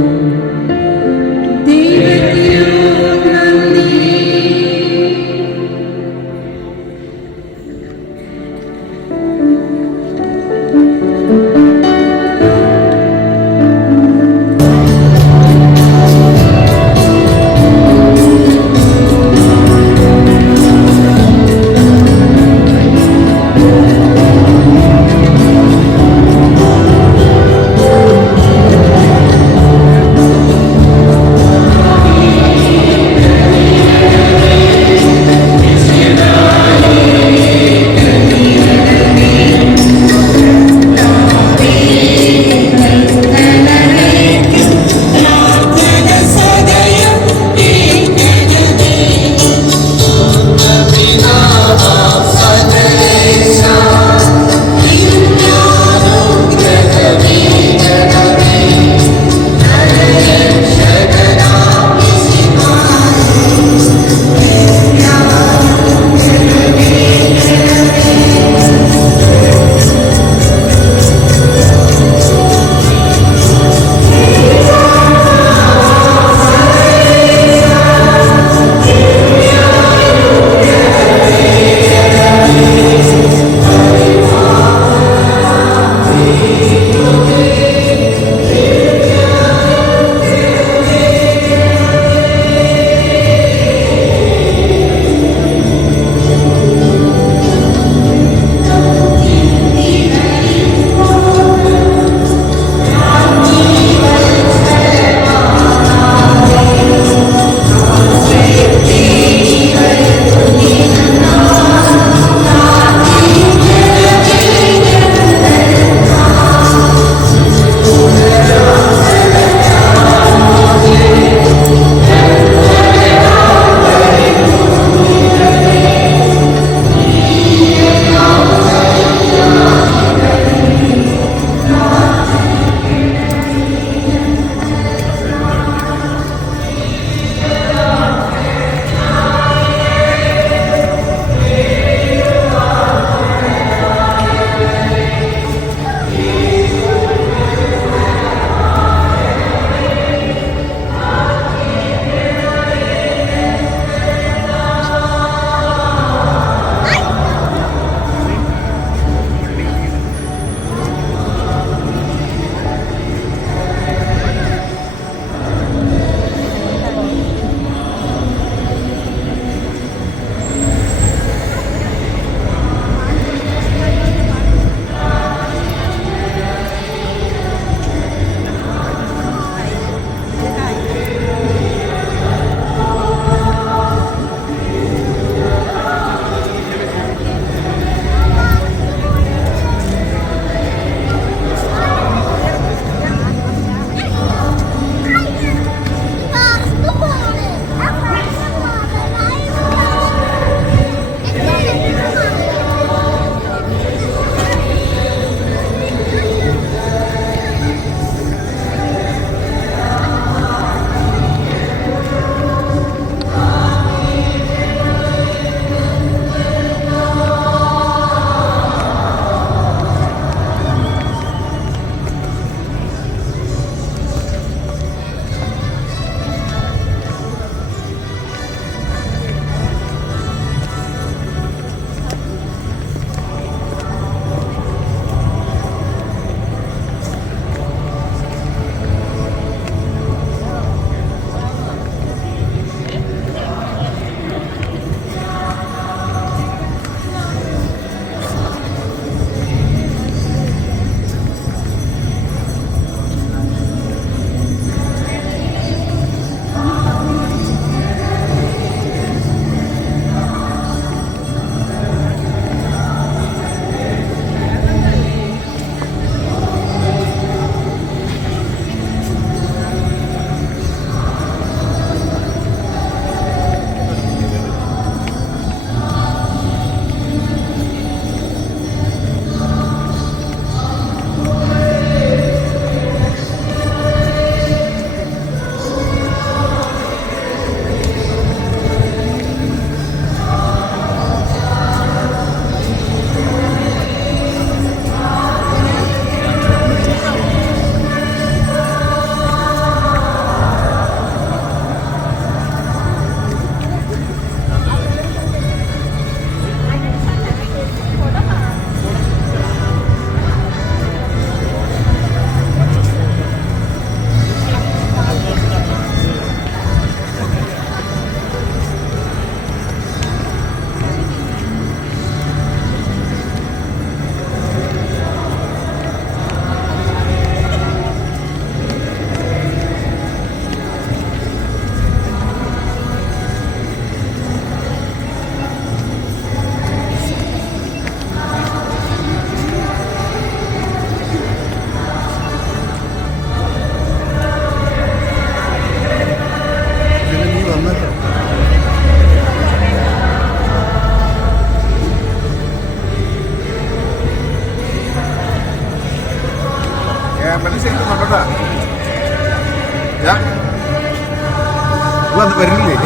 വരുന്നില്ലേ?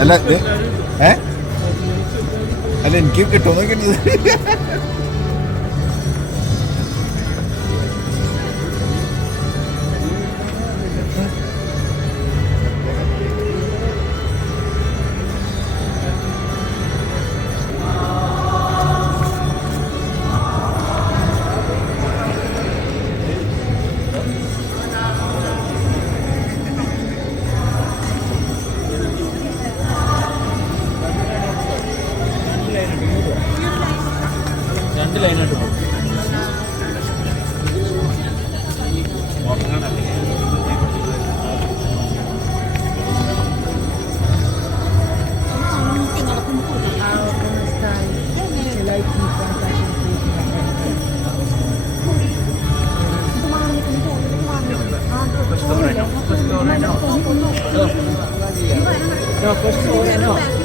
അല്ല അല്ല എനിക്ക് കിട്ടുമോ നോക്കുന്നത്. രണ്ട് ലൈനായിട്ട് പോകും. First floor,